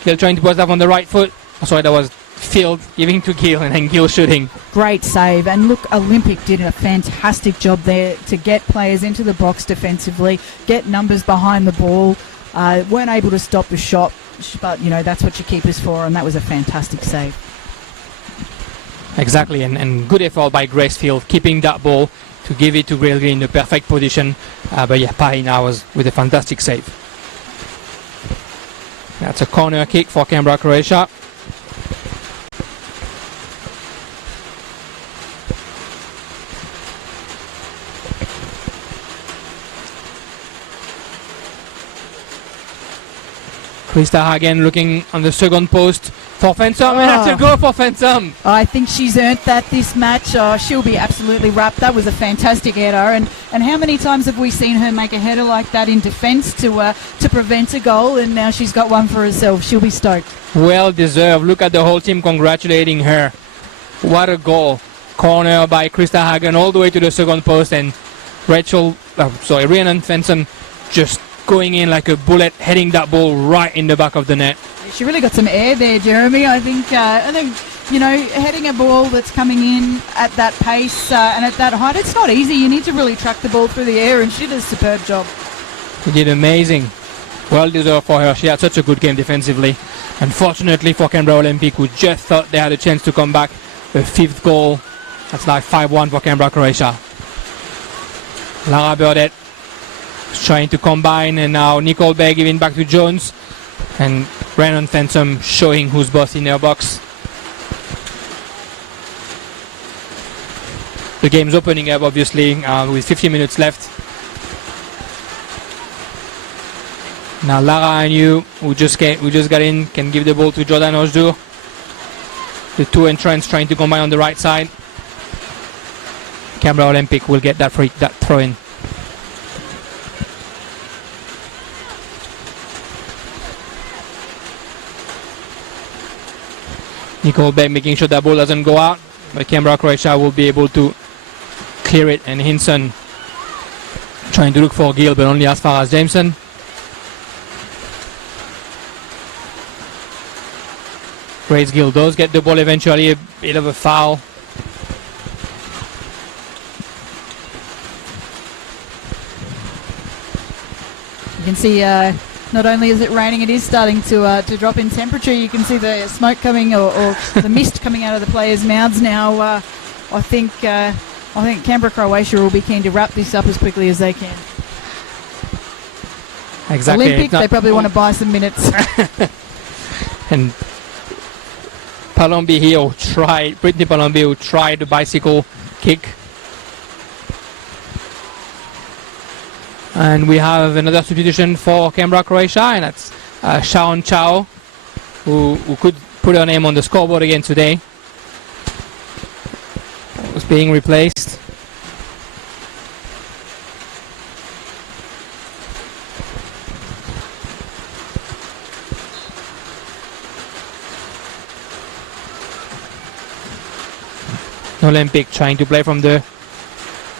Gill trying to post up on the right foot. Oh, sorry, that was Field giving to Gill and then Gill shooting. Great save. And look, Olympic did a fantastic job there to get players into the box defensively, get numbers behind the ball. Weren't able to stop the shot, but you know, that's what your keeper's for, and that was a fantastic save. Exactly, and good effort by Gracefield, keeping that ball to give it to Grace Gill in the perfect position. But yeah, Pai now was with a fantastic save. That's a corner kick for Canberra, Croatia. Krista Hagen looking on the second post for Fensom, and that's a goal for Fensom. I think she's earned that this match. She'll be absolutely wrapped. That was a fantastic header. And how many times have we seen her make a header like that in defence to prevent a goal? And now she's got one for herself. She'll be stoked. Well deserved. Look at the whole team congratulating her. What a goal. Corner by Krista Hagen all the way to the second post, and Rhiannon Fensom just going in like a bullet, heading that ball right in the back of the net. She really got some air there, Jeremy. I think heading a ball that's coming in at that pace and at that height, it's not easy. You need to really track the ball through the air, and she did a superb job. She did amazing. Well deserved for her. She had such a good game defensively. Unfortunately for Canberra Olympic, who just thought they had a chance to come back, the fifth goal. That's like 5-1 for Canberra, Croatia. Lara Burdett trying to combine, and now Nicole Bay giving back to Jones, and Rhiannon Fensom showing who's boss in their box. The game's opening up, obviously, with 15 minutes left. Now Lara and you, who just got in, can give the ball to Jordan Ojdur. The two entrants trying to combine on the right side. Canberra Olympic will get that throw-in. Nicole Beck making sure that ball doesn't go out, but Canberra Croatia will be able to clear it, and Hinson trying to look for Gill, but only as far as Jameson. Grace Gill does get the ball eventually, a bit of a foul. You can see not only is it raining, it is starting to drop in temperature. You can see the smoke coming or the mist coming out of the players' mouths now. I think Canberra Croatia will be keen to wrap this up as quickly as they can. Exactly. Olympic, they probably want to buy some minutes. And Brittany Palombi will try the bicycle kick. And we have another substitution for Canberra Croatia, and that's Shaun Chow, who could put her name on the scoreboard again today. Was being replaced. Olympic trying to play from the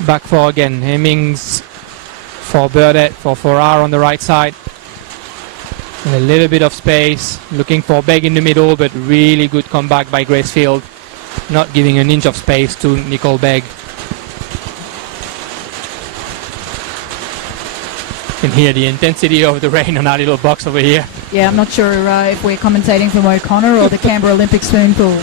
back four again. Hemmings for Burdett, for Farrar on the right side. And a little bit of space, looking for Begg in the middle, but really good comeback by Gracefield, not giving an inch of space to Nicole Begg. You can hear the intensity of the rain on our little box over here. Yeah, I'm not sure if we're commentating from O'Connor or the Canberra Olympic swimming pool.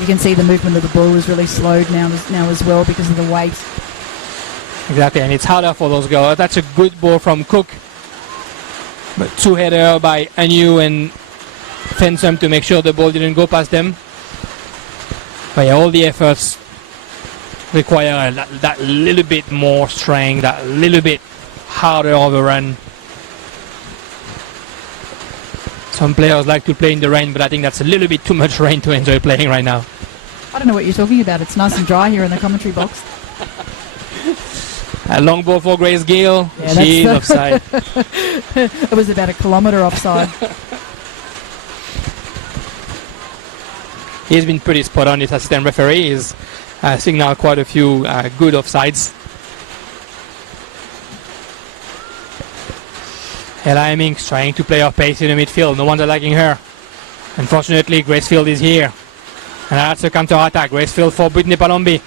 You can see the movement of the ball is really slowed now as well because of the weight. Exactly, and it's harder for those girls. That's a good ball from Cook. But two-header by Anu and Fensom to make sure the ball didn't go past them. But yeah, all the efforts require that little bit more strength, that little bit harder of a run. Some players like to play in the rain, but I think that's a little bit too much rain to enjoy playing right now. I don't know what you're talking about. It's nice and dry here in the commentary box. A long ball for Grace Gill. Yeah, She's offside. It was about 1 kilometre offside. He's been pretty spot on, this assistant referee. He's signaled quite a few good offsides. Ella Hemmings trying to play off pace in the midfield. No one's liking her. Unfortunately, Gracefield is here. And that's a counter-attack. Gracefield for Brittany Palombi.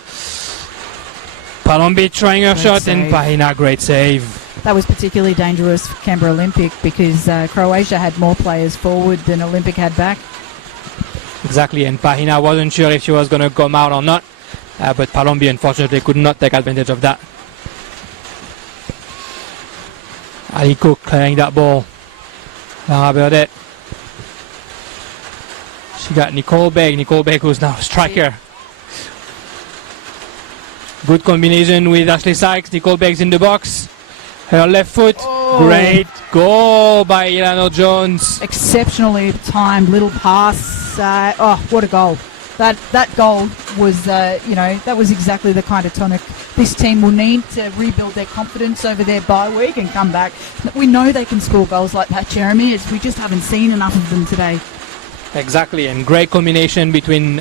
Palombi trying her shot, and Pahina, great save. That was particularly dangerous for Canberra Olympic because Croatia had more players forward than Olympic had back. Exactly, and Pahina wasn't sure if she was going to come out or not. But Palombi, unfortunately, could not take advantage of that. Ali Cook clearing that ball. Lara Burdett. She got Nicole Begg. Nicole Begg, who's now a striker. Good combination with Ashley Sykes. Nicole Beggs in the box. Her left foot. Great goal by Ilano Jones. Exceptionally timed little pass. What a goal. That goal was, that was exactly the kind of tonic this team will need to rebuild their confidence over their bye week and come back. We know they can score goals like that, Jeremy. We just haven't seen enough of them today. Exactly, and great combination between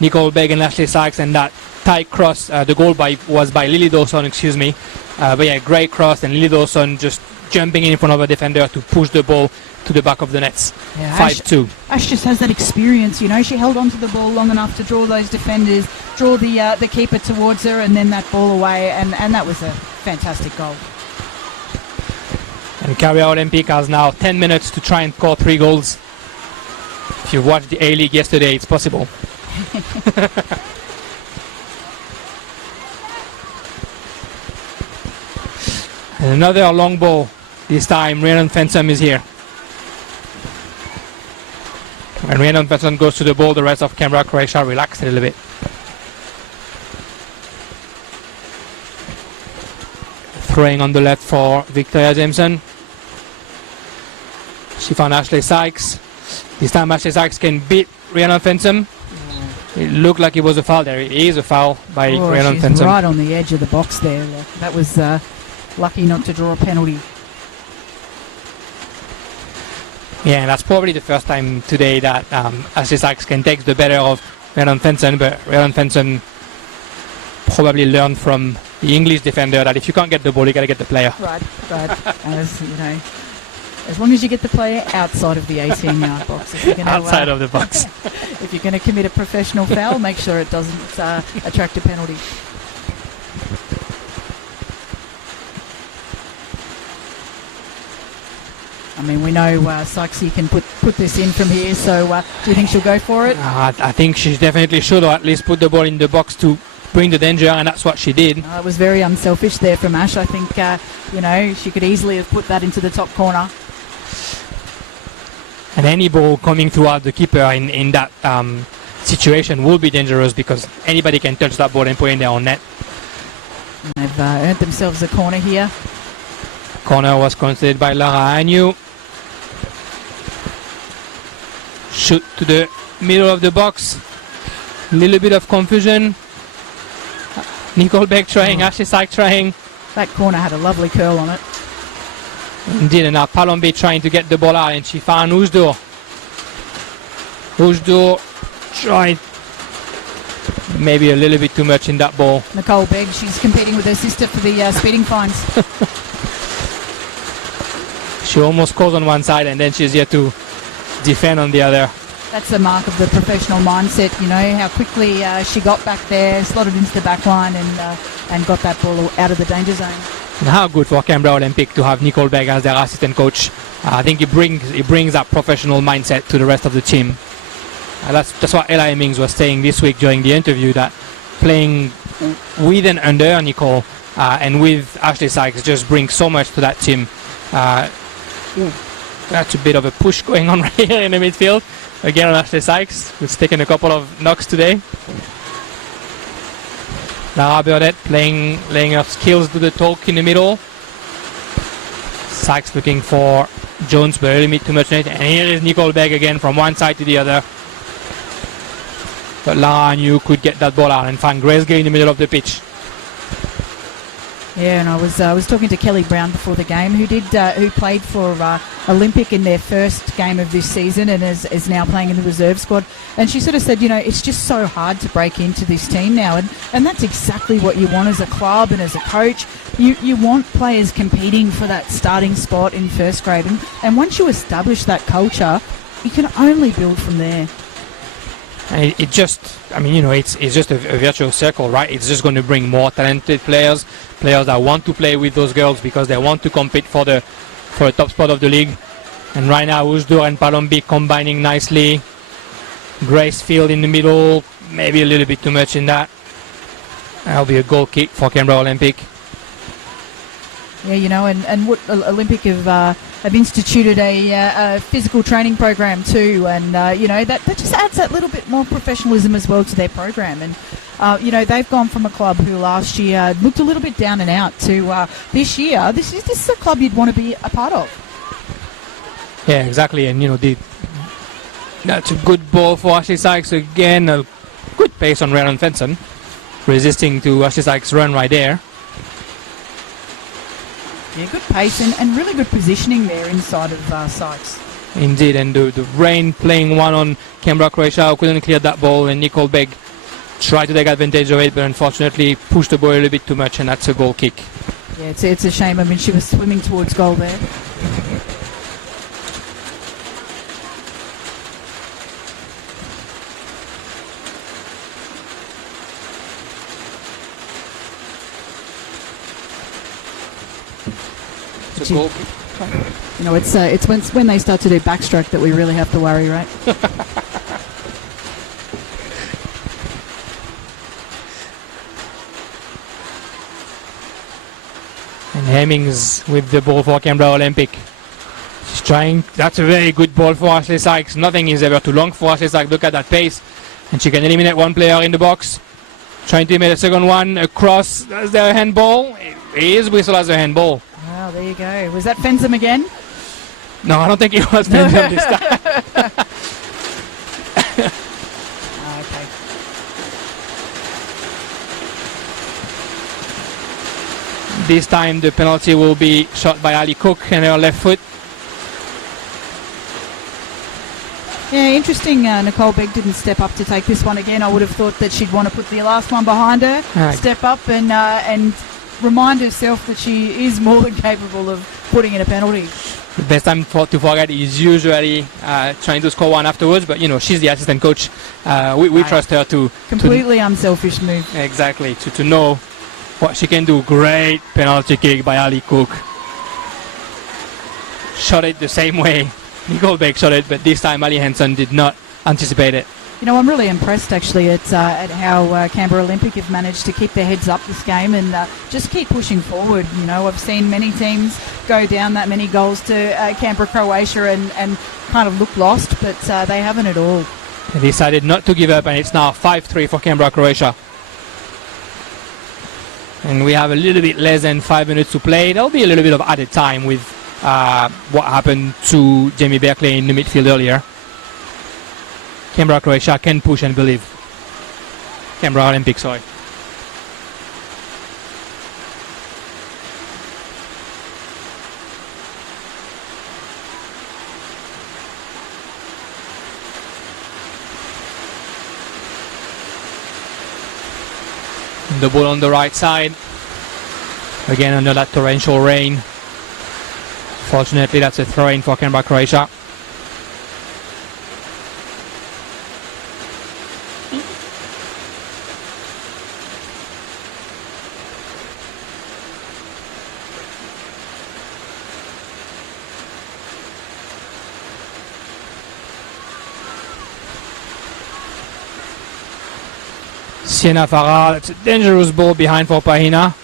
Nicole Begg and Ashley Sykes, and that tight cross. The goal was by Lily Dawson, but yeah, great cross, and Lily Dawson just jumping in front of a defender to push the ball to the back of the nets. Yeah, 5-2. Ash just has that experience, she held on to the ball long enough to draw those defenders, draw the keeper towards her, and then that ball away, and that was a fantastic goal. And Canberra Olympic has now 10 minutes to try and score 3 goals. If you watched the A-League yesterday, it's possible. And another long ball. This time Rhiannon Fensom is here. When Rhiannon Fensom goes to the ball, the rest of Canberra, Croatia relax a little bit. Throwing on the left for Victoria Jameson. She found Ashley Sykes. This time Ashley Sykes can beat Rhiannon Fensom. It looked like it was a foul there. It is a foul by Rhiannon Fensom. She's right on the edge of the box there. That was lucky not to draw a penalty. Yeah, and that's probably the first time today that Ashley Sykes can take the better of Rhiannon Fensom, but Rhiannon Fensom probably learned from the English defender that if you can't get the ball, you got to get the player. Right. As long as you get the player outside of the 18-yard box. If you're gonna, Outside of the box. If you're going to commit a professional foul, make sure it doesn't attract a penalty. I mean, we know Sykesy can put this in from here, so do you think she'll go for it? I think she definitely should, or at least put the ball in the box to bring the danger, and that's what she did. It was very unselfish there from Ash. I think, she could easily have put that into the top corner. And any ball coming throughout the keeper in that situation will be dangerous, because anybody can touch that ball and put it in their own net. And they've earned themselves a corner here. Corner was conceded by Lara Agnew. Shoot to the middle of the box. Little bit of confusion. Nicole Beck trying, Ashley Sykes trying. That corner had a lovely curl on it. Indeed, and now Palombi trying to get the ball out, and she found Ousdour. Ousdour tried maybe a little bit too much in that ball. Nicole Begg, she's competing with her sister for the speeding fines. She almost scores on one side, and then she's here to defend on the other. That's the mark of the professional mindset, how quickly she got back there, slotted into the back line and got that ball out of the danger zone. And how good for Canberra Olympic to have Nicole Begg as their assistant coach. I think it brings that professional mindset to the rest of the team. That's what Ella Hemmings was saying this week during the interview, that playing with and under Nicole and with Ashley Sykes just brings so much to that team. That's a bit of a push going on right here in the midfield. Again on Ashley Sykes, who's taken a couple of knocks today. Lara Burdett laying her skills to the talk in the middle. Sykes looking for Jones, but a little bit too much. And here is Nicole Begg again from one side to the other. But Lara Agnew could get that ball out and find Grace Gay in the middle of the pitch. Yeah, and I was talking to Kelly Brown before the game, who played for Olympic in their first game of this season and is now playing in the reserve squad. And she sort of said, it's just so hard to break into this team now, and that's exactly what you want as a club and as a coach. You want players competing for that starting spot in first grade, and once you establish that culture, you can only build from there. And it's just a virtuous circle, right? It's just going to bring more talented players that want to play with those girls because they want to compete for a top spot of the league. And right now, Ousdour and Palombi combining nicely. Grace Field in the middle, maybe a little bit too much in that. That'll be a goal kick for Canberra Olympic. Yeah, and what Olympic have instituted a physical training program too, and that just adds that little bit more professionalism as well to their program. And They've gone from a club who last year looked a little bit down and out to this year. This is a club you'd want to be a part of. Yeah, exactly. And, that's a good ball for Ashley Sykes. Again, a good pace on Rhiannon Fenton, resisting to Ashley Sykes' run right there. Yeah, good pace and really good positioning there inside of Sykes. Indeed, and the rain playing one on Canberra, Croatia, who couldn't clear that ball, and Nicole Begg tried to take advantage of it, but unfortunately pushed the ball a little bit too much, and that's a goal kick. Yeah, it's a shame. I mean, she was swimming towards goal there. It's a goal kick. It's when they start to do backstroke that we really have to worry, right? And Hemmings with the ball for Canberra Olympic. She's trying. That's a very good ball for Ashley Sykes. Nothing is ever too long for Ashley Sykes. Look at that pace. And she can eliminate one player in the box. Trying to eliminate a second one across. That's their handball. It is whistled as a handball. Wow, there you go. Was that Fenzem again? No, I don't think it was Fenzem this time. Okay. This time the penalty will be shot by Ali Cook and her left foot. Yeah, interesting. Nicole Begg didn't step up to take this one again. I would have thought that she'd want to put the last one behind her, step up and remind herself that she is more than capable of putting in a penalty. The best time to forget is usually trying to score one afterwards, but she's the assistant coach. We trust her to completely unselfish move. Exactly, to know what she can do. Great penalty kick by Ali Cook. Shot it the same way Nicole Begg shot it, but this time Ali Henson did not anticipate it. I'm really impressed actually at how Canberra Olympic have managed to keep their heads up this game and just keep pushing forward. I've seen many teams go down that many goals to Canberra, Croatia and kind of look lost, but they haven't at all. They decided not to give up, and it's now 5-3 for Canberra, Croatia. And we have a little bit less than 5 minutes to play. There'll be a little bit of added time with what happened to Jamie Berkeley in the midfield earlier. Canberra, Croatia can push and believe. Canberra Olympic, sorry. The ball on the right side. Again under that torrential rain. Fortunately, that's a throw-in for Canberra, Croatia. Sienna Farah, that's a dangerous ball behind for Pahina.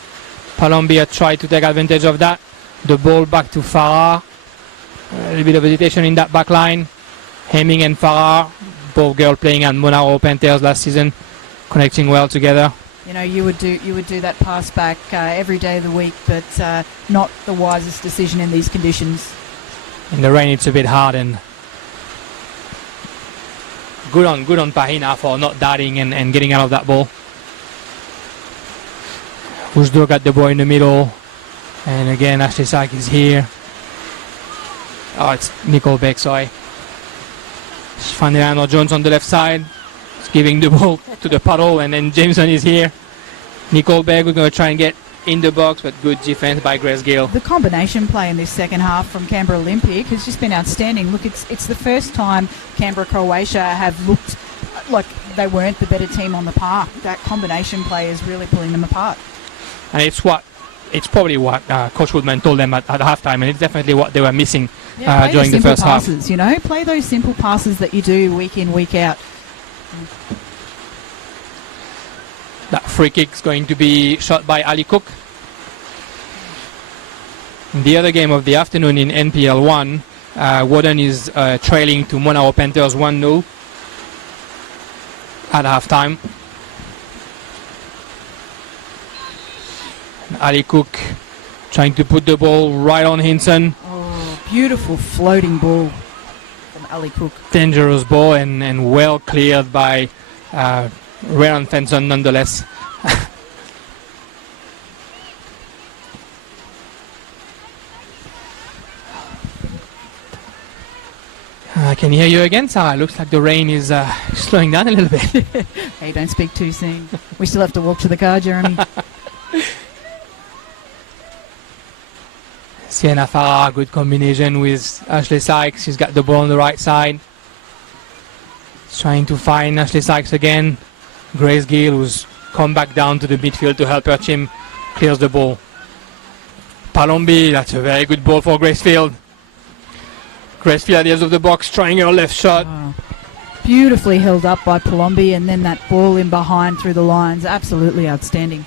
Palombia tried to take advantage of that. The ball back to Farah. A little bit of hesitation in that back line. Hemming and Farah, both girls playing at Monaro Panthers last season, connecting well together. You would do that pass back every day of the week, but not the wisest decision in these conditions. In the rain, it's a bit hard, and good on Pahina for not darting and getting out of that ball. Uzdo got the ball in the middle, and again Ashley Sykes is here. Oh, it's Nicole Begg, sorry. Fanny Jones on the left side. It's giving the ball to the puddle, and then Jameson is here. Nicole Begg, we're going to try and get in the box, but good defense by Grace Gill. The combination play in this second half from Canberra Olympic has just been outstanding. Look, it's the first time Canberra Croatia have looked like they weren't the better team on the park. That combination play is really pulling them apart. And it's probably what Coach Woodman told them at halftime, and it's definitely what they were missing during the first passes, half. Play those simple passes that you do week in, week out. That free kick is going to be shot by Ali Cook. In the other game of the afternoon in NPL 1, Warden is trailing to Monaro Panthers 1-0 at halftime. Ali Cook trying to put the ball right on Hinson. Oh, beautiful floating ball from Ali Cook. Dangerous ball and well cleared by Ryan Fenson nonetheless. I can hear you again, Sarah. Looks like the rain is slowing down a little bit. Hey, don't speak too soon. We still have to walk to the car, Jeremy. Sienna Farah, good combination with Ashley Sykes. She's got the ball on the right side. Trying to find Ashley Sykes again. Grace Gill, who's come back down to the midfield to help her team, clears the ball. Palombi, that's a very good ball for Gracefield. Gracefield at the edge of the box, trying her left shot. Oh, beautifully held up by Palombi, and then that ball in behind through the lines. Absolutely outstanding.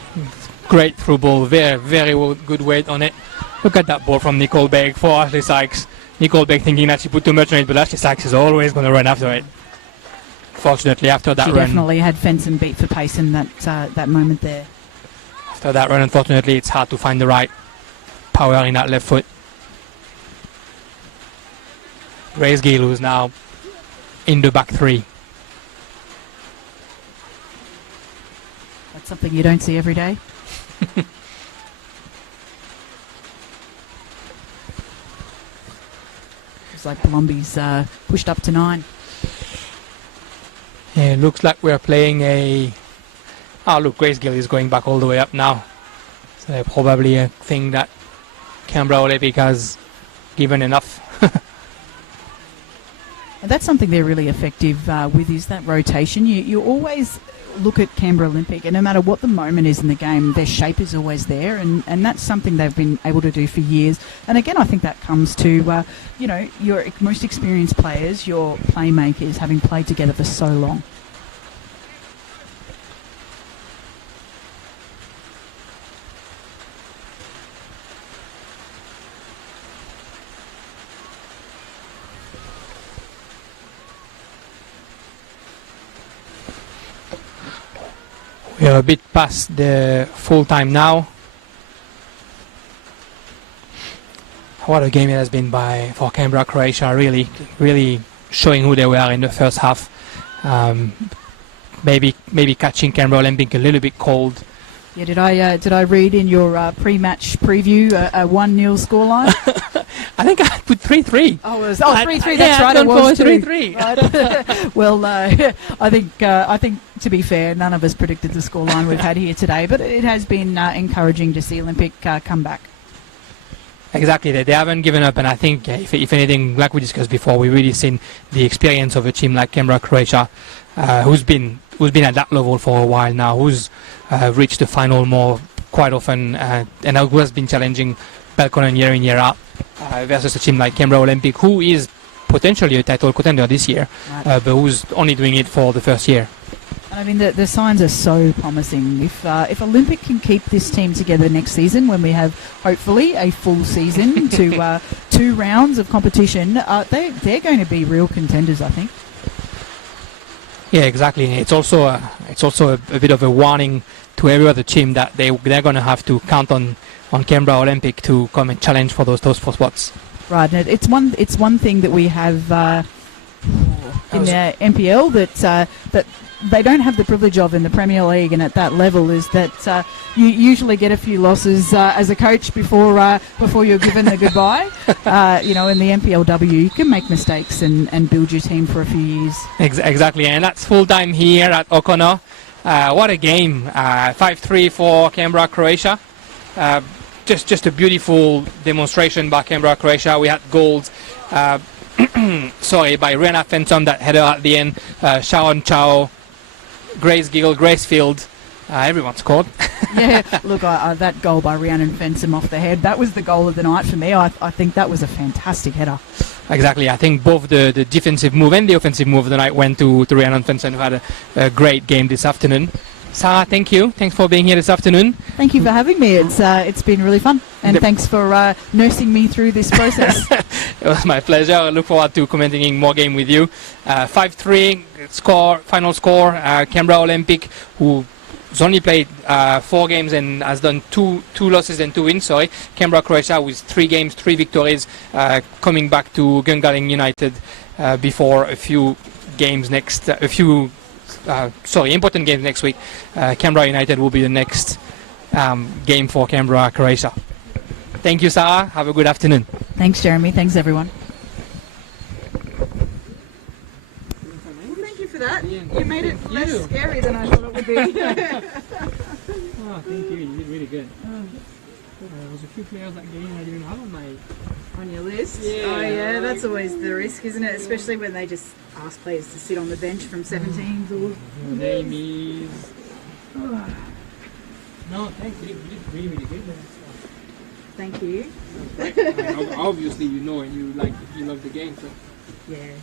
Great through ball, very good weight on it. Look at that ball from Nicole Begg for Ashley Sykes. Nicole Begg thinking that she put too much on it, but Ashley Sykes is always going to run after it. Fortunately, after that She run, definitely had Fenson beat for pace in that moment there. after that run, unfortunately, it's hard to find the right power in that left foot. Grace Gill, who's now in the back three. That's something you don't see every day. It's like Palombi's pushed up to 9. Yeah, it looks like we're playing a... Oh, look, Grace Gill is going back all the way up now. So probably a thing that Canberra Olympic has given enough. And that's something they're really effective with, is that rotation. You always look at Canberra Olympic, and no matter what the moment is in the game, their shape is always there, and that's something they've been able to do for years. And again, I think that comes to, your most experienced players, your playmakers, having played together for so long. We are a bit past the full time now. What a game it has been for Canberra, Croatia. Really showing who they were in the first half. Maybe catching Canberra Olympic a little bit cold. Yeah, did I read in your pre-match preview a 1-0 scoreline? I think I put 3-3. Oh, 3-3. That's right. It was 3-3. Right. Well, I think to be fair, none of us predicted the scoreline we've had here today, but it has been encouraging to see Olympic come back. Exactly, they haven't given up, and I think if anything, like we discussed before, we've really seen the experience of a team like Canberra, Croatia, who's been at that level for a while now, who's reached the final quite often, and who has been challenging Belconnen year in, year out, versus a team like Canberra Olympic, who is potentially a title contender this year, Right. but who's only doing it for the first year. And I mean, the signs are so promising. If Olympic can keep this team together next season, when we have hopefully a full season to 2 rounds of competition, they're going to be real contenders, I think. Yeah, exactly. It's also a bit of a warning to every other team that they're going to have to count on Canberra Olympic to come and challenge for those 4 spots. Right, and it's one thing that we have in the NPL that they don't have the privilege of in the Premier League, and at that level is that you usually get a few losses as a coach before you're given the goodbye. In the NPLW, you can make mistakes and build your team for a few years. Exactly, and that's full time here at O'Connor. What a game! 5-3 for Canberra, Croatia. Just a beautiful demonstration by Canberra, Croatia. We had goals. By Rihanna Fenton, that header at the end. Sharon Chow, Grace Gill, Gracefield. Everyone scored. Yeah, look, that goal by Rhiannon Fensom off the head, that was the goal of the night for me. I think that was a fantastic header. Exactly. I think both the defensive move and the offensive move of the night went to Rhiannon Fenson, who had a great game this afternoon. Sarah, thank you. Thanks for being here this afternoon. Thank you for having me. It's been really fun. And thanks for nursing me through this process. It was my pleasure. I look forward to commenting more game with you. 5-3 final score. Canberra Olympic, who who's only played 4 games and has done two losses and 2 wins. Sorry, Canberra, Croatia, with 3 games, 3 victories, coming back to Gungahlin United before a few games next. Important games next week. Canberra United will be the next game for Canberra, Croatia. Thank you, Sarah. Have a good afternoon. Thanks, Jeremy. Thanks, everyone. Thank you for that. You made it less scary than I thought it would be. Oh, thank you. You did really good. There was a few players that game I didn't have On your list? Yeah. Oh, yeah, that's always the risk, isn't it? Especially when they just ask players to sit on the bench from 17s or... Your name is... No, thanks. You did really, really good. Thank you. Obviously, you know, and you love the game, so... Yeah.